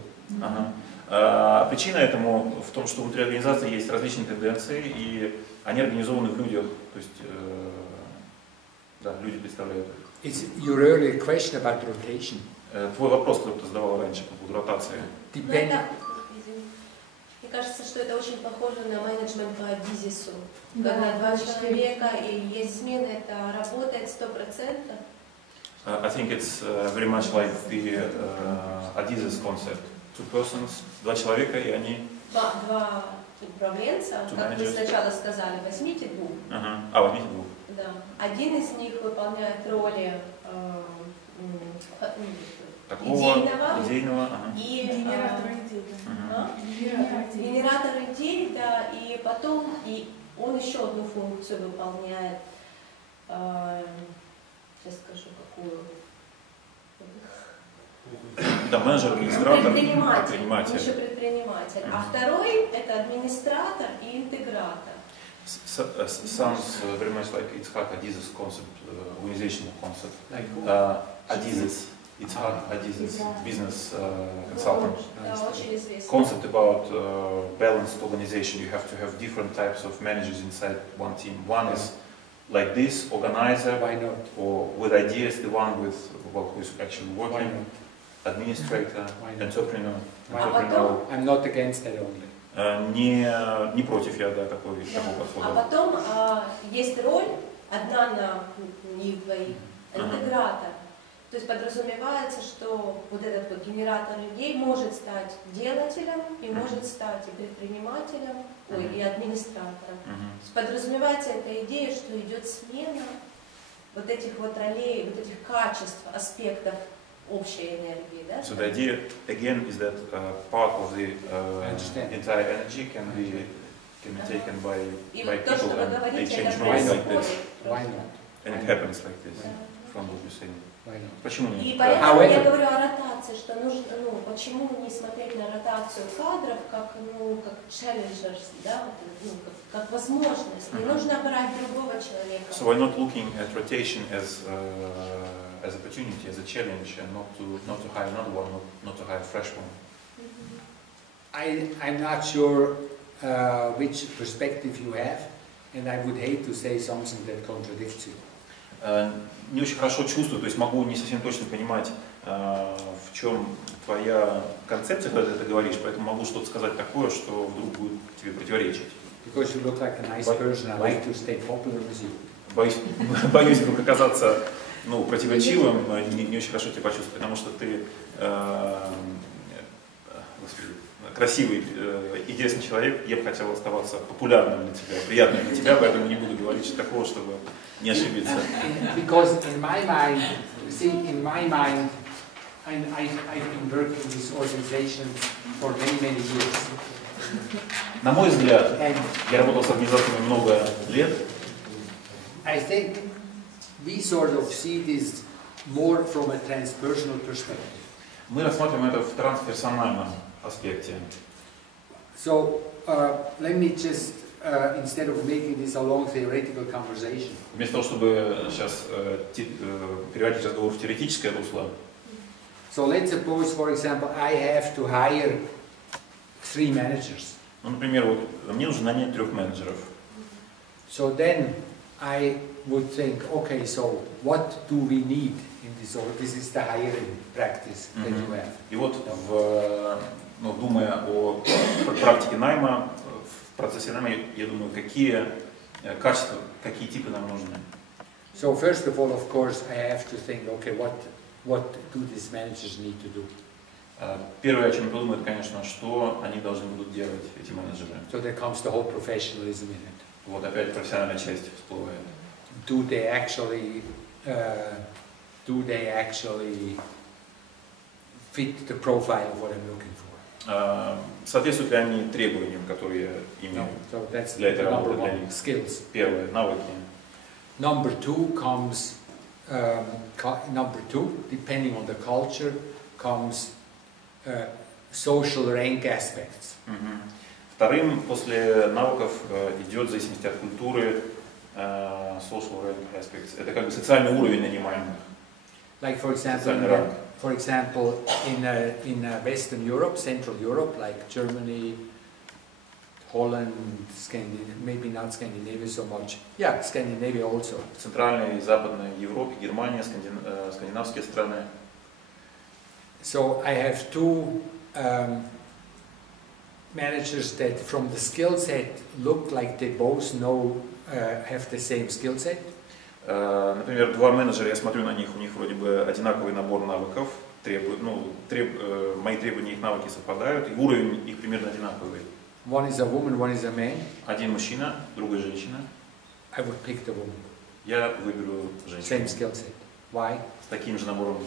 Причина этому в том, что внутри организации есть различные тенденции, и они организованы в людях, то есть да, люди представляют их. It's your earlier question about rotation. Твой вопрос, который ты задавал раньше по поводу ротации. Мне кажется, что это очень похоже на менеджмент по бизнесу. Когда два человека и есть смена, это работает 100%. I think it's very much like the Adizes concept. Two persons, два человека, и они... Два управленца, как вы сначала сказали, возьмите двух. Возьмите двух. Да. Один из них выполняет роли идейного и генератор идей, да, и потом он еще одну функцию выполняет. Сейчас скажу, какую. Да, менеджер, администратор, предприниматель. Еще предприниматель. А второй это администратор и интегратор. Sounds very much like it's hard Adizes concept, organizational concept. Adizes, it's hard Adizes, business consultant. Concept about balanced organization. You have to have different types of managers inside one team. One is like this, organizer, or with ideas, the one with who is actually working, administrator, entrepreneur. I'm not against that only. Не против я, да, такого подхода. А потом есть роль, одна на них двоих, интегратор. То есть подразумевается, что вот этот вот генератор людей может стать делателем и может стать и предпринимателем, и администратором. То есть подразумевается эта идея, что идет смена вот этих вот ролей, вот этих качеств, аспектов общей энергии. Да? So the idea again is that part of the entire energy can be taken by people and they change roles like this. Why not? And it happens like this, from what you're saying. Почему нет? И поэтому я говорю о ротации, что нужно, почему не смотреть на ротацию кадров как challengers, да, как возможность. Не нужно брать другого человека. So we're not looking at rotation as opportunity, as a challenge, and not to hire another one, not to hire a fresh one. I'm not sure which perspective you have, and I would hate to say something that contradicts you. Не очень хорошо чувствую, то есть могу не совсем точно понимать, в чем твоя концепция, когда ты это говоришь, поэтому могу что-то сказать такое, что вдруг будет тебе противоречить. Because you look like a nice person, I like to stay popular with you. Боюсь вдруг оказаться противоречивым, не очень хорошо тебя почувствовать, потому что ты красивый, интересный человек, я бы хотел оставаться популярным для тебя, приятным для тебя, поэтому не буду говорить такого, чтобы не ошибиться. Because in my mind, I've been working in this organization for many years. На мой взгляд, я работал с организациями много лет. I think we sort of see this more from a transpersonal perspective. Мы рассматриваем это в трансперсональном аспекте. So let me just instead of making this a long theoretical conversation. Вместо того, чтобы сейчас переводить разговор в теоретическое русло. So let's suppose, for example, I have to hire 3 managers. Например, мне нужно нанять 3 менеджеров. So then I would think, okay, so what do we need in this? Or this is the hiring practice that you have. И вот, думая о практике найма, в процессе найма, я думаю, какие качества, какие типы нам нужны. So first of all, of course, I have to think, okay, what do these managers need to do? Первое, о чем я подумаю, это, конечно, что они должны будут делать, эти менеджеры. So there comes the whole professionalism in it. Вот опять профессиональная часть всплывает. Do they actually fit the profile of what I'm looking for? Соответствуют ли они требованиям, которые имеют для этой работы, для них? Skills. Первое, навыки. Number two, depending on the culture, comes social rank aspects. Вторым, после навыков, идет, в зависимости от культуры, social rank aspects. Это как бы социальный уровень нанимаемых. Like for example, in Western Europe, Central Europe, like Germany, Holland, Scandinavia, maybe not Scandinavia so much. Yeah, Scandinavia also. В Центральной и Западной Европе, Германия, скандинавские страны. So I have 2 managers that from the skill set look like they both have the same skill set. Например, 2 менеджера, я смотрю на них, у них вроде бы одинаковый набор навыков, мои требования, их навыки совпадают, и уровень их примерно одинаковый. One is a woman, one is a man. Один мужчина, другая женщина. I would pick the woman. Я выберу женщину. Same skill set. Why? С таким же набором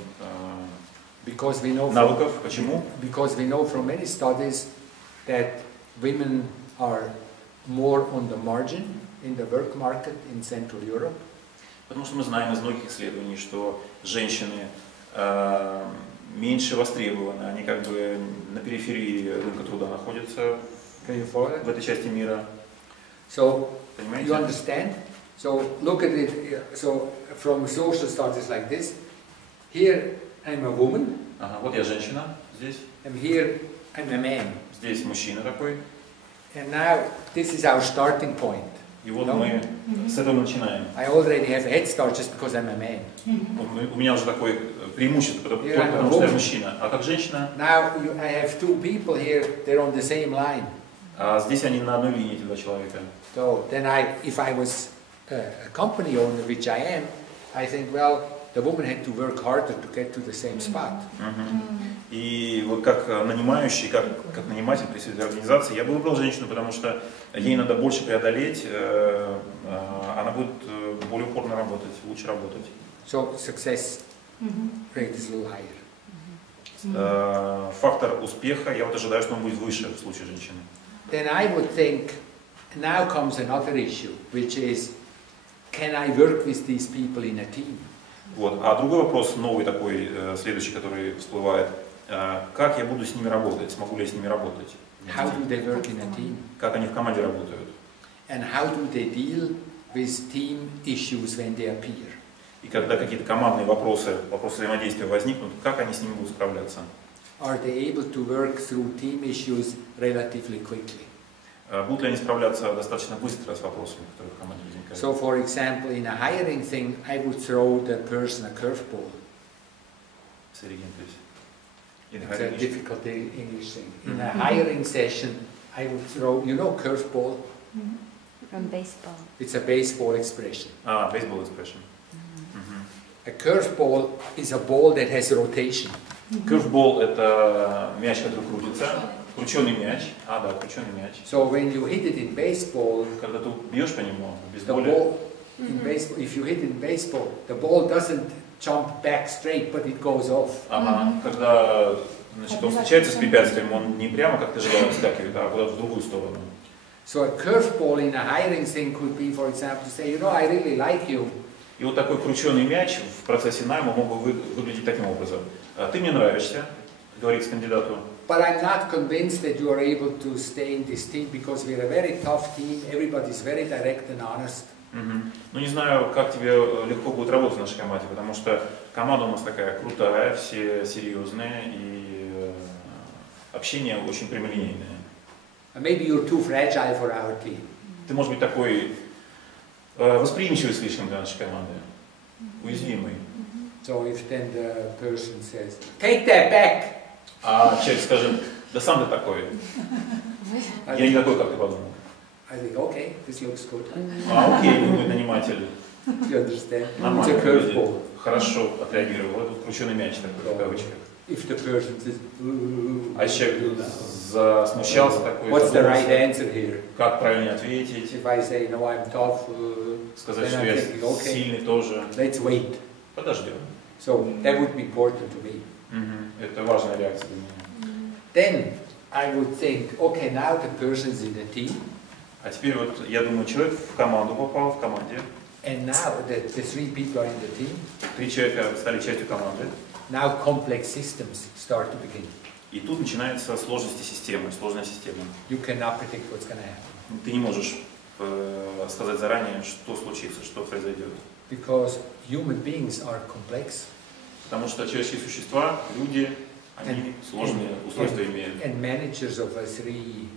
навыков. Почему? Because we know from many studies that women are more on the margin in the work market in Central Europe. Потому что мы знаем из многих исследований, что женщины меньше востребованы, они как бы на периферии рынка труда находятся в этой части мира. So, you understand? So, look at it, so from social studies like this, here I'm a woman. Вот я женщина здесь. And here I'm a man. Здесь мужчина такой. And now, this is our starting point. И вот мы с этого начинаем. I already have a head start just because I'm a man. У меня уже такое преимущество, потому что я мужчина. А как женщина? Now I have 2 people here, they're on the same line. А здесь они на одной линии, эти 2 человека. So then if I was a company owner, which I am, I think, well, the woman had to work harder to get to the same spot. И вот как нанимающий, как наниматель при своей организации, я бы выбрал женщину, потому что ей надо больше преодолеть, она будет более упорно работать, лучше работать. So success rate is a little higher. Фактор успеха, я вот ожидаю, что он будет выше в случае женщины. Then I would think, now comes another issue, which is, can I work with these people in a team? Вот. А другой вопрос, новый такой, следующий, который всплывает, как я буду с ними работать, смогу ли я с ними работать? How do they work in a team? Как они в команде работают? And how do they deal with team issues when they appear? И когда какие-то командные вопросы взаимодействия возникнут, как они с ними будут справляться? Are they able to work through team issues relatively quickly? Будут ли они справляться достаточно быстро с вопросами, которые в команде возникают? So, for example, in a hiring thing, I would throw the person a curveball. Say it again, please. It's a difficult English thing. In a hiring session, I would throw, you know, curveball? From baseball. It's a baseball expression. Baseball expression. A curveball is a ball that has rotation. Curveball — это мяч, который крутится. Крученый мяч. Да, крученый мяч. So when you hit it in baseball, когда ты бьешь по нему, the ball in baseball, if you hit it in baseball, the ball doesn't jump back straight, but it goes off. Когда, значит, он встречается с препятствием, он не прямо, как ты ожидал, вскакивает, а куда-то в другую сторону. So a curveball in a hiring thing could be, for example, to say, you know, I really like you. И вот такой крученый мяч в процессе найма мог бы выглядеть таким образом. Ты мне нравишься, говорит кандидату. But I'm not convinced that you are able to stay in this team because we're a very tough team. Everybody's very direct and honest. Ну не знаю, как тебе легко будет работать в нашей команде, потому что команда у нас такая крутая, все серьезные и общение очень прямолинейное. Maybe you're too fragile for our team. Ты, может быть, такой восприимчивый слишком для нашей команды, уязвимый. So if then the person says, take that back. А человек скажет, да сам ты такой. Я не такой, как ты подумал. I think, okay, this looks good. Окей, думает наниматель. You understand? Нормально. It's a curveball. Хорошо отреагировал. Это крученый мяч такой, в кавычках. If the person says, а человек засмущался такой. What's the right answer here? Как правильно ответить? If I say, no, I'm tough, сказать, что я сильный тоже. Let's wait. Подождем. So that would be important to me. Это важная реакция для меня. Then I would think, okay, now the person's in the team. А теперь вот я думаю, человек в команду попал, в команде. And now the three people are in the team. 3 человека стали частью команды. Now complex systems start to begin. И тут начинаются сложности системы, сложная система. You cannot predict what's going to happen. Ты не можешь сказать заранее, что случится, что произойдет. Because human beings are complex. Потому что человеческие существа, люди, они сложные устройства имеют. And managers of a three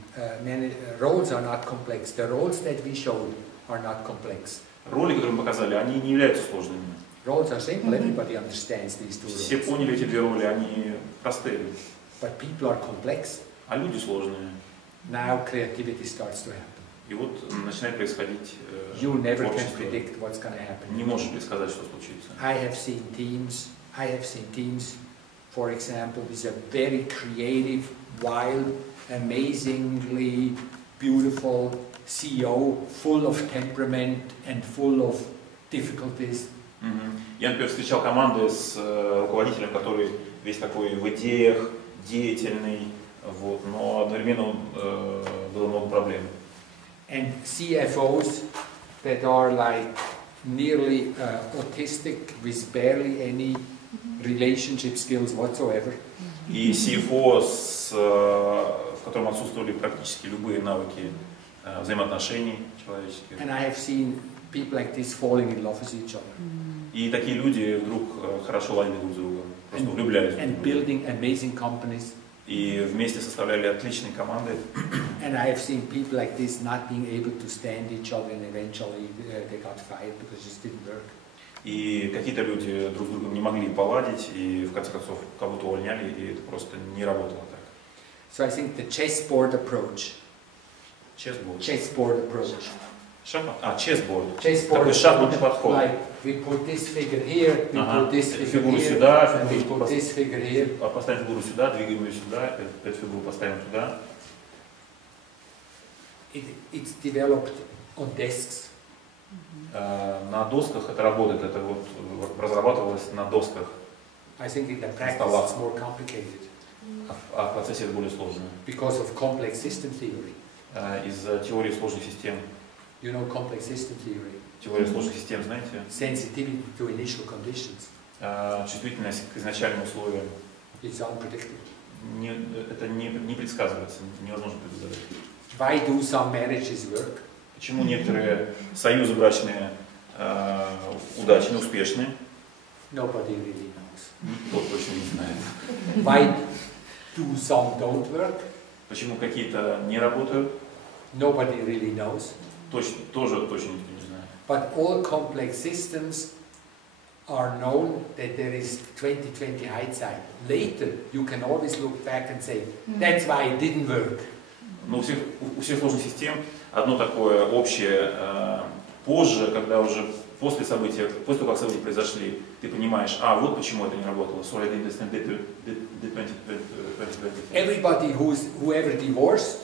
roles are not complex. The roles that we showed are not complex. Роли, которые мы показали, они не являются сложными. Roles are simple. Everybody understands these two roles. Все поняли эти 2 роли, они простые. But people are complex. А люди сложные. Now creativity starts to happen. И вот начинает происходить You never can творчество. predict what's going to happen. Не можешь предсказать, что случится. I have seen teams, for example, with a very creative, wild, amazingly beautiful CEO, full of temperament and full of difficulties. Я, например, встречал команды с руководителем, который весь такой в идеях, деятельный, вот, но одновременно было много проблем. And CFOs that are like nearly autistic with barely any relationship skills whatsoever. И CFO, в котором отсутствовали практически любые навыки взаимоотношений человеческих. And I have seen people like this falling in love with each other. И такие люди вдруг хорошо ладили друг с другом, просто влюблялись. And building amazing companies. И вместе составляли отличные команды. And I have seen people like this not being able to stand each other, and eventually they got fired because it just didn't work. И какие-то люди друг с другом не могли поладить, и в конце концов кого-то увольняли, и это просто не работало так. So I think the chessboard approach Chessboard. Chessboard. Такой шахматный подход. Like we put this figure here, we put this figure Фигуру here, сюда, and we put this figure here. Поставим фигуру сюда, двигаем ее сюда, эту фигуру поставим туда. It's developed on desks. На досках это работает, это вот разрабатывалось на досках. I think in the practice it's more complicated. А в процессе это более сложно. Because of complex system theory. Из-за теории сложных систем. You know complex system theory. Теория сложных систем, знаете? Sensitivity to initial conditions. Чувствительность к изначальным условиям. It's unpredictable. Это не предсказывается, невозможно предугадать. Why do some marriages work? Почему некоторые союзы брачные удачны, успешны? Nobody really knows. Никто точно не знает. Why do some don't work? Почему какие-то не работают? Nobody really knows. Тоже точно никто не знает. But all complex systems are known that there is 20/20 hindsight. Later, you can always look back and say, that's why it didn't work. Но у всех сложных систем одно такое общее, позже, когда уже после события, после того, как события произошли, ты понимаешь, вот почему это не работало. Sorry, I didn't understand the 2020. Everybody whoever divorced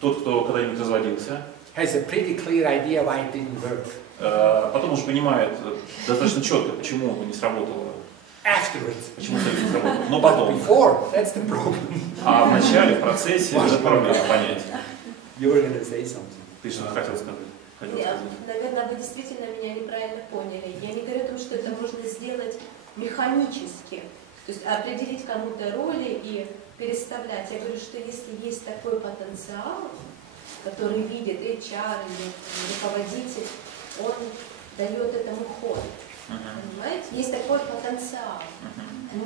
Тот, кто когда-нибудь разводился, has a pretty clear idea why it didn't work. Потом уже понимает достаточно четко, почему это не сработало. Afterwards. Почему это не сработало. Но But потом. before, that's the problem. А в начале, в процессе, это проблема понять. You were going to say something. Ты что хотел сказать? Наверное, вы действительно меня неправильно поняли. Я не говорю о том, что это можно сделать механически. То есть определить кому-то роли и переставлять. Я говорю, что если есть такой потенциал, который видит HR или руководитель, он дает этому ход. Понимаете? Есть такой потенциал.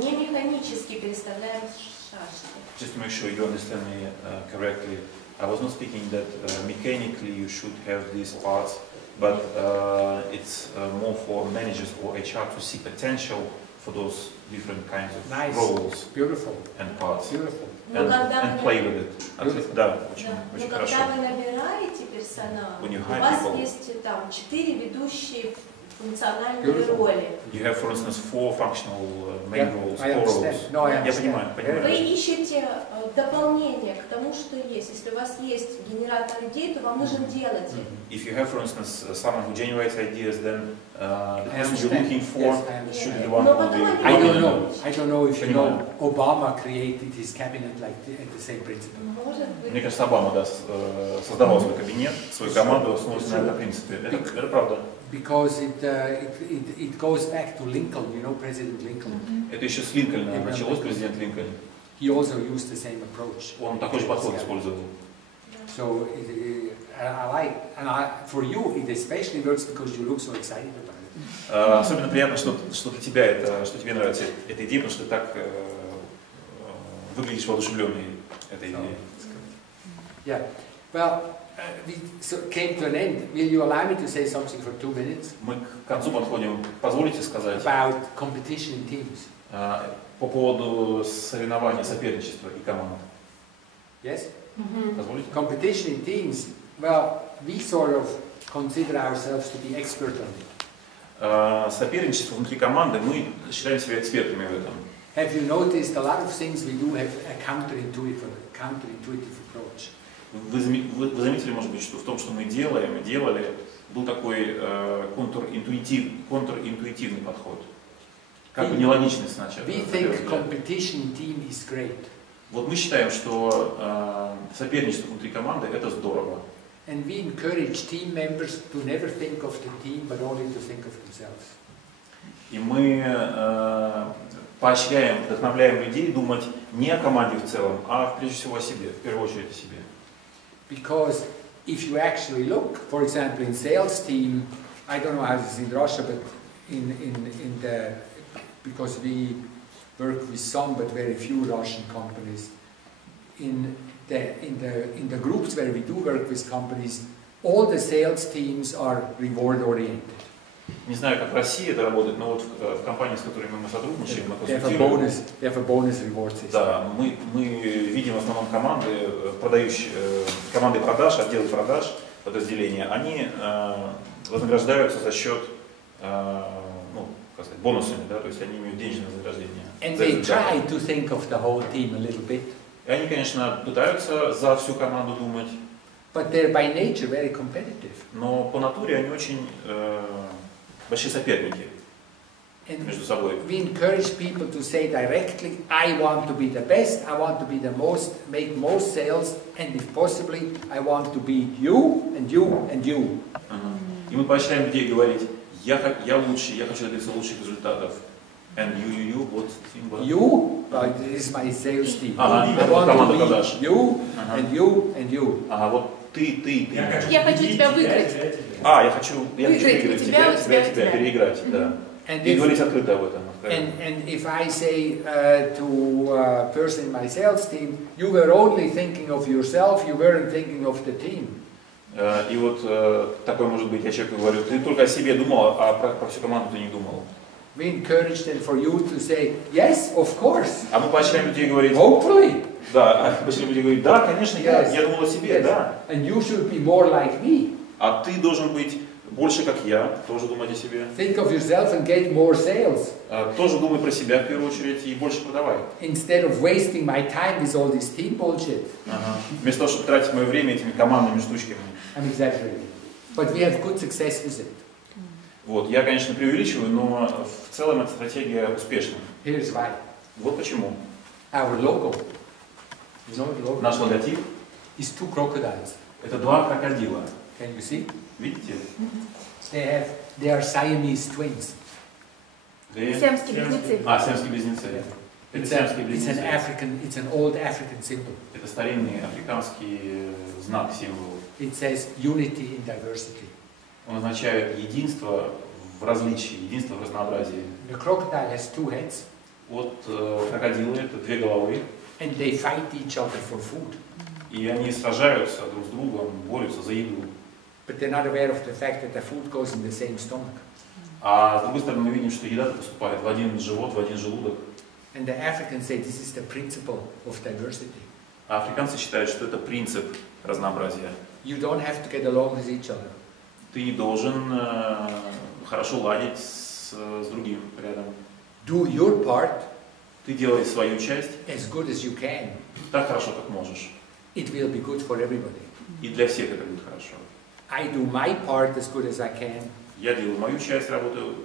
Не механически переставляем шашки. Just to make sure you understand me correctly, I was not speaking that mechanically you should have these parts, but it's more for managers or HR to see potential for those different kinds of roles and parts. And play with it. Да, очень хорошо. Когда вы набираете персонал, у вас есть там 4 ведущие функциональные роли. You have, for instance, 4 functional main roles, 4 roles. No, Я понимаю. Вы ищете дополнение к тому, что есть. Если у вас есть генератор идей, то вам нужно делать их. If you have, for instance, someone who generates ideas, then the person you're looking for should be the one who will be. I don't know if you know, Obama created his cabinet like the same principle. Мне кажется, Обама создавал свой кабинет, свою команду, основываясь на этом принципе. Это правда. Because it goes back to Lincoln, you know, President Lincoln. Это еще с Линкольна началось, президент Линкольн. He also used the same approach. Он такой же подход использовал. So I like, and for you it especially works because you look so excited about it. Особенно приятно, что для тебя это, что тебе нравится эта идея, потому что ты так выглядишь воодушевленной этой идеей. Yeah. Well, we came to an end. Will you allow me to say something for 2 minutes? Мы к концу подходим. Позволите сказать about competition in teams? По поводу соревнований, соперничества и команд. Yes? Позволите? Competition in teams. Well, we sort of consider ourselves to be expert on it. Соперничество внутри команды, мы считаем себя экспертами в этом. Have you noticed a lot of things we do have a counterintuitive approach? Вы заметили, может быть, что в том, что мы делаем и делали, был такой контринтуитивный подход. Как бы нелогичный сначала. We think competition in team is great. Вот мы считаем, что соперничество внутри команды – это здорово. And we encourage team members to never think of the team, but only to think of themselves. И мы поощряем, вдохновляем людей думать не о команде в целом, а прежде всего о себе, в первую очередь о себе. Because if you actually look, for example, in sales team, I don't know how this is in Russia, but because we work with some but very few Russian companies, in the groups where we do work with companies, all the sales teams are reward oriented. Не знаю, как в России это работает, но вот в компании, с которыми мы сотрудничаем, мы консультируем. They have a bonus reward system. Да, мы видим в основном команды продаж, отделы продаж, подразделения, они вознаграждаются за счет ну, как сказать, бонусами, да, то есть они имеют денежное вознаграждение. And they try to think of the whole team a little bit. И они, конечно, пытаются за всю команду думать. But they're by nature very competitive. Но по натуре они очень большие соперники между собой. We encourage people to say directly, I want to be the best, I want to be the most, make most sales, and if possibly, I want to beat you, and you, and you. И мы поощряем людей говорить, я лучший, я хочу добиться лучших результатов. And you, what's the thing about? You, this is my sales team. I want команда to продаж. be you, and you, and you. Вот ты. Я хочу тебя выиграть. Я хочу выиграть тебя, переиграть, да. И говорить открыто об этом. And if I say to a person in my sales team, you were only thinking of yourself, you weren't thinking of the team. И вот такой может быть, я человеку говорю, ты только о себе думал, а про всю команду ты не думал. We encourage them for you to say, yes, of course. А мы поощряем людей говорить, hopefully. Да, поощряем людей говорить, да, конечно, yes. я думал о себе, yes. Да. And you should be more like me. А ты должен быть больше как я, тоже думать о себе. Think of yourself and get more sales. Тоже думай про себя в первую очередь и больше продавай. Instead of wasting my time with all this team bullshit. Вместо того, чтобы тратить мое время этими командными штучками. I'm exaggerating. But we have good success with it. Вот, я, конечно, преувеличиваю, но в целом эта стратегия успешна. Here's why. Вот почему. Our logo. You know the logo? Наш логотип is two crocodiles. Это два крокодила. Can you see? Видите? They are Siamese twins. Сиамские близнецы. Сиамские близнецы. Это сиамские близнецы. It's an old African symbol. Это старинный африканский знак, символ. It says unity in diversity. Он означает единство в различии, единство в разнообразии. The crocodile has two heads. Вот крокодилы это две головы. And they fight each other for food. И они сражаются друг с другом, борются за еду. But they're not aware of the fact that the food goes in the same stomach. А с другой стороны мы видим, что еда поступает в один живот, в один желудок. And the Africans say this is the principle of diversity. А африканцы считают, что это принцип разнообразия. You don't have to get along with each other. Ты не должен хорошо ладить с другим рядом. Do your part. Ты делай свою часть. As good as you can. Так хорошо, как можешь. It will be good for everybody. И для всех это будет хорошо. I do my part as good as I can. Я делаю мою часть, работаю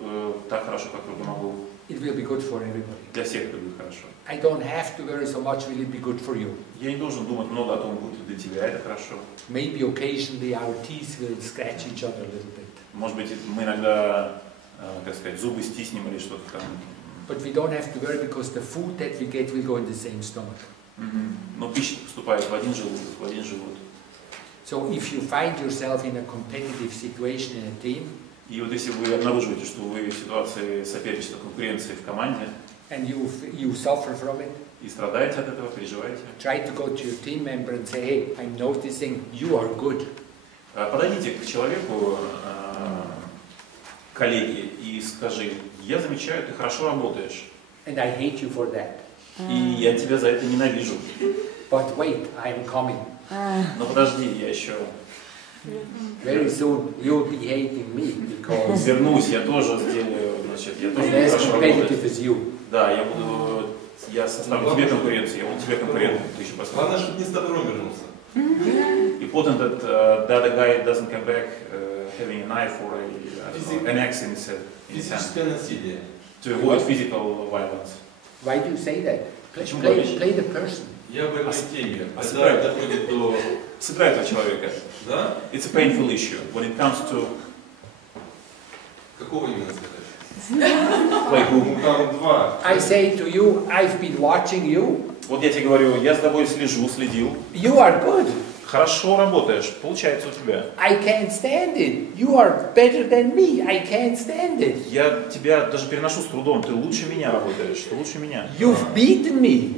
так хорошо, как только могу. It will be good for everybody. Для всех это будет хорошо. I don't have to worry so much, will it be good for you? Я не должен думать много о том, будет ли для тебя это хорошо. Maybe occasionally our teeth will scratch each other a little bit. Может быть, мы иногда, как сказать, зубы стиснем или что-то там. But we don't have to worry because the food that we get will go in the same stomach. Но пища поступает в один желудок, в один живот. So if you find yourself in a competitive situation in a team, и вот если вы обнаруживаете, что вы в ситуации соперничества, конкуренции в команде, and you suffer from it, и страдаете от этого, переживаете, try to go to your team member and say, hey, I'm noticing you are good. Подойдите к человеку, коллеге, и скажи, я замечаю, ты хорошо работаешь. And I hate you for that. И я тебя за это ненавижу. But wait, I'm coming. Но подожди, я еще. Very soon you'll be hating me because. Вернусь, я тоже сделаю, значит, я тоже буду хорошо работать. Да, я составлю тебе конкуренцию, я буду тебе конкурентом, ты еще посмотришь. Главное, чтобы не с добром вернулся. Important that the other guy doesn't come back having a knife or an axe in his hand. Физическое насилие. To avoid physical violence. Why do you say that? Play the person. Я в этой теме. Когда доходит до... Сыграй этого человека. Да? It's a painful issue when it comes to... Какого именно сказать? Play who? Там два. I say to you, I've been watching you. Вот я тебе говорю, я за тобой следил. You are good. Хорошо работаешь, получается у тебя. I can't stand it. You are better than me. I can't stand it. Я тебя даже переношу с трудом. Ты лучше меня работаешь, ты лучше меня. You've beaten me.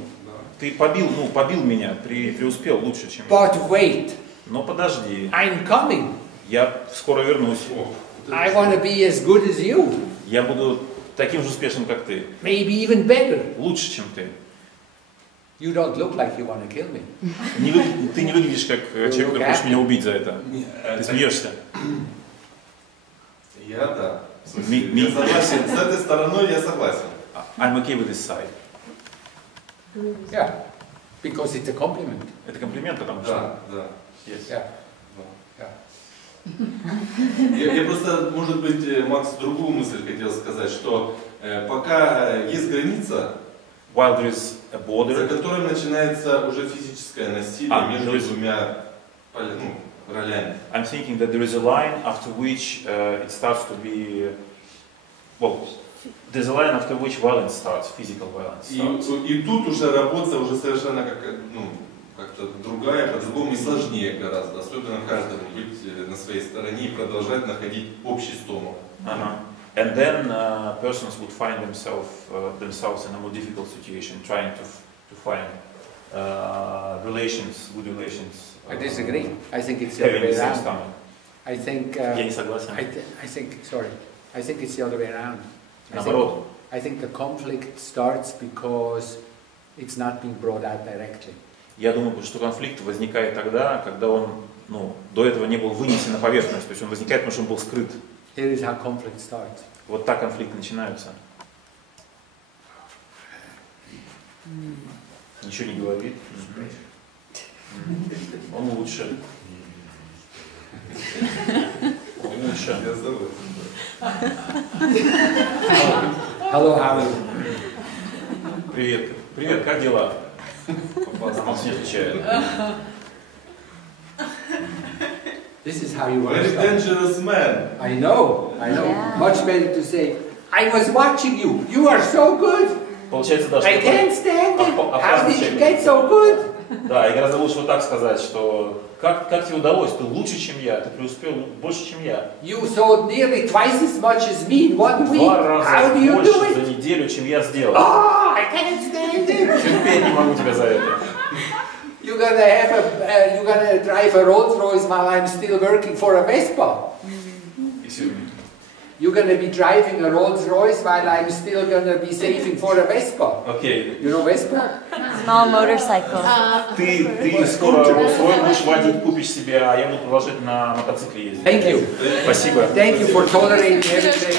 Ты побил меня, преуспел лучше, чем But я. wait. Но подожди. I'm coming. Я скоро вернусь. I want to be as good as you. Я буду таким же успешным, как ты. Maybe even better. Лучше, чем ты. You don't look like you want to kill me. Ты не выглядишь как человек, который хочет меня убить за это. Ты смеешься. Я да. Я согласен. С этой стороной я согласен. I'm okay with this side. Yeah, because it's a compliment. Это комплимент, потому что... Да. Yes. Yeah. Я просто, может быть, Макс, другую мысль хотел сказать, что пока есть граница, while there is a border, за которой начинается уже физическое насилие между двумя ролями. I'm thinking that there is a line after which it starts to be, well, there's a line after which violence starts, physical violence starts. И тут уже работа уже совершенно как-то другая, по-другому и сложнее гораздо, особенно каждому быть на своей стороне и продолжать находить общий стомах. And then persons would find themselves in a more difficult situation, trying to find good relations. I disagree. I think it's the other way around. I think. Я не согласен. I think it's the other way around. Наоборот. I think the conflict starts because it's not being brought out directly. Я думаю, что конфликт возникает тогда, когда он, до этого не был вынесен на поверхность, то есть он возникает, потому что он был скрыт. Here is how conflict starts. Вот так конфликты начинаются. Ничего не говорит. Он лучше. Он лучше. Hello, Harry. Привет. Привет, как дела? Он не отвечает. This is how you want Very to start. dangerous man. I know. Yeah. Much better to say, I was watching you. You are so good. Получается, да, что I can't stand it. How did you get so good? Да, и гораздо лучше вот так сказать, что как тебе удалось, ты лучше, чем я, ты преуспел больше, чем я. You sold nearly twice as much as me in 1 week. 2 раза How do you больше do it? за неделю, чем я сделал. Oh, I can't stand it. Терпеть не могу тебя за это. You're gonna drive a Rolls Royce while I'm still working for a Vespa. Excuse me. You're gonna be driving a Rolls Royce while I'm still gonna be saving for a Vespa. Okay. You know Vespa? Small motorcycle. Ты скоро свой будешь водить, купишь себе, а я буду продолжать на мотоцикле ездить. Thank you. Спасибо. Thank you for tolerating everything.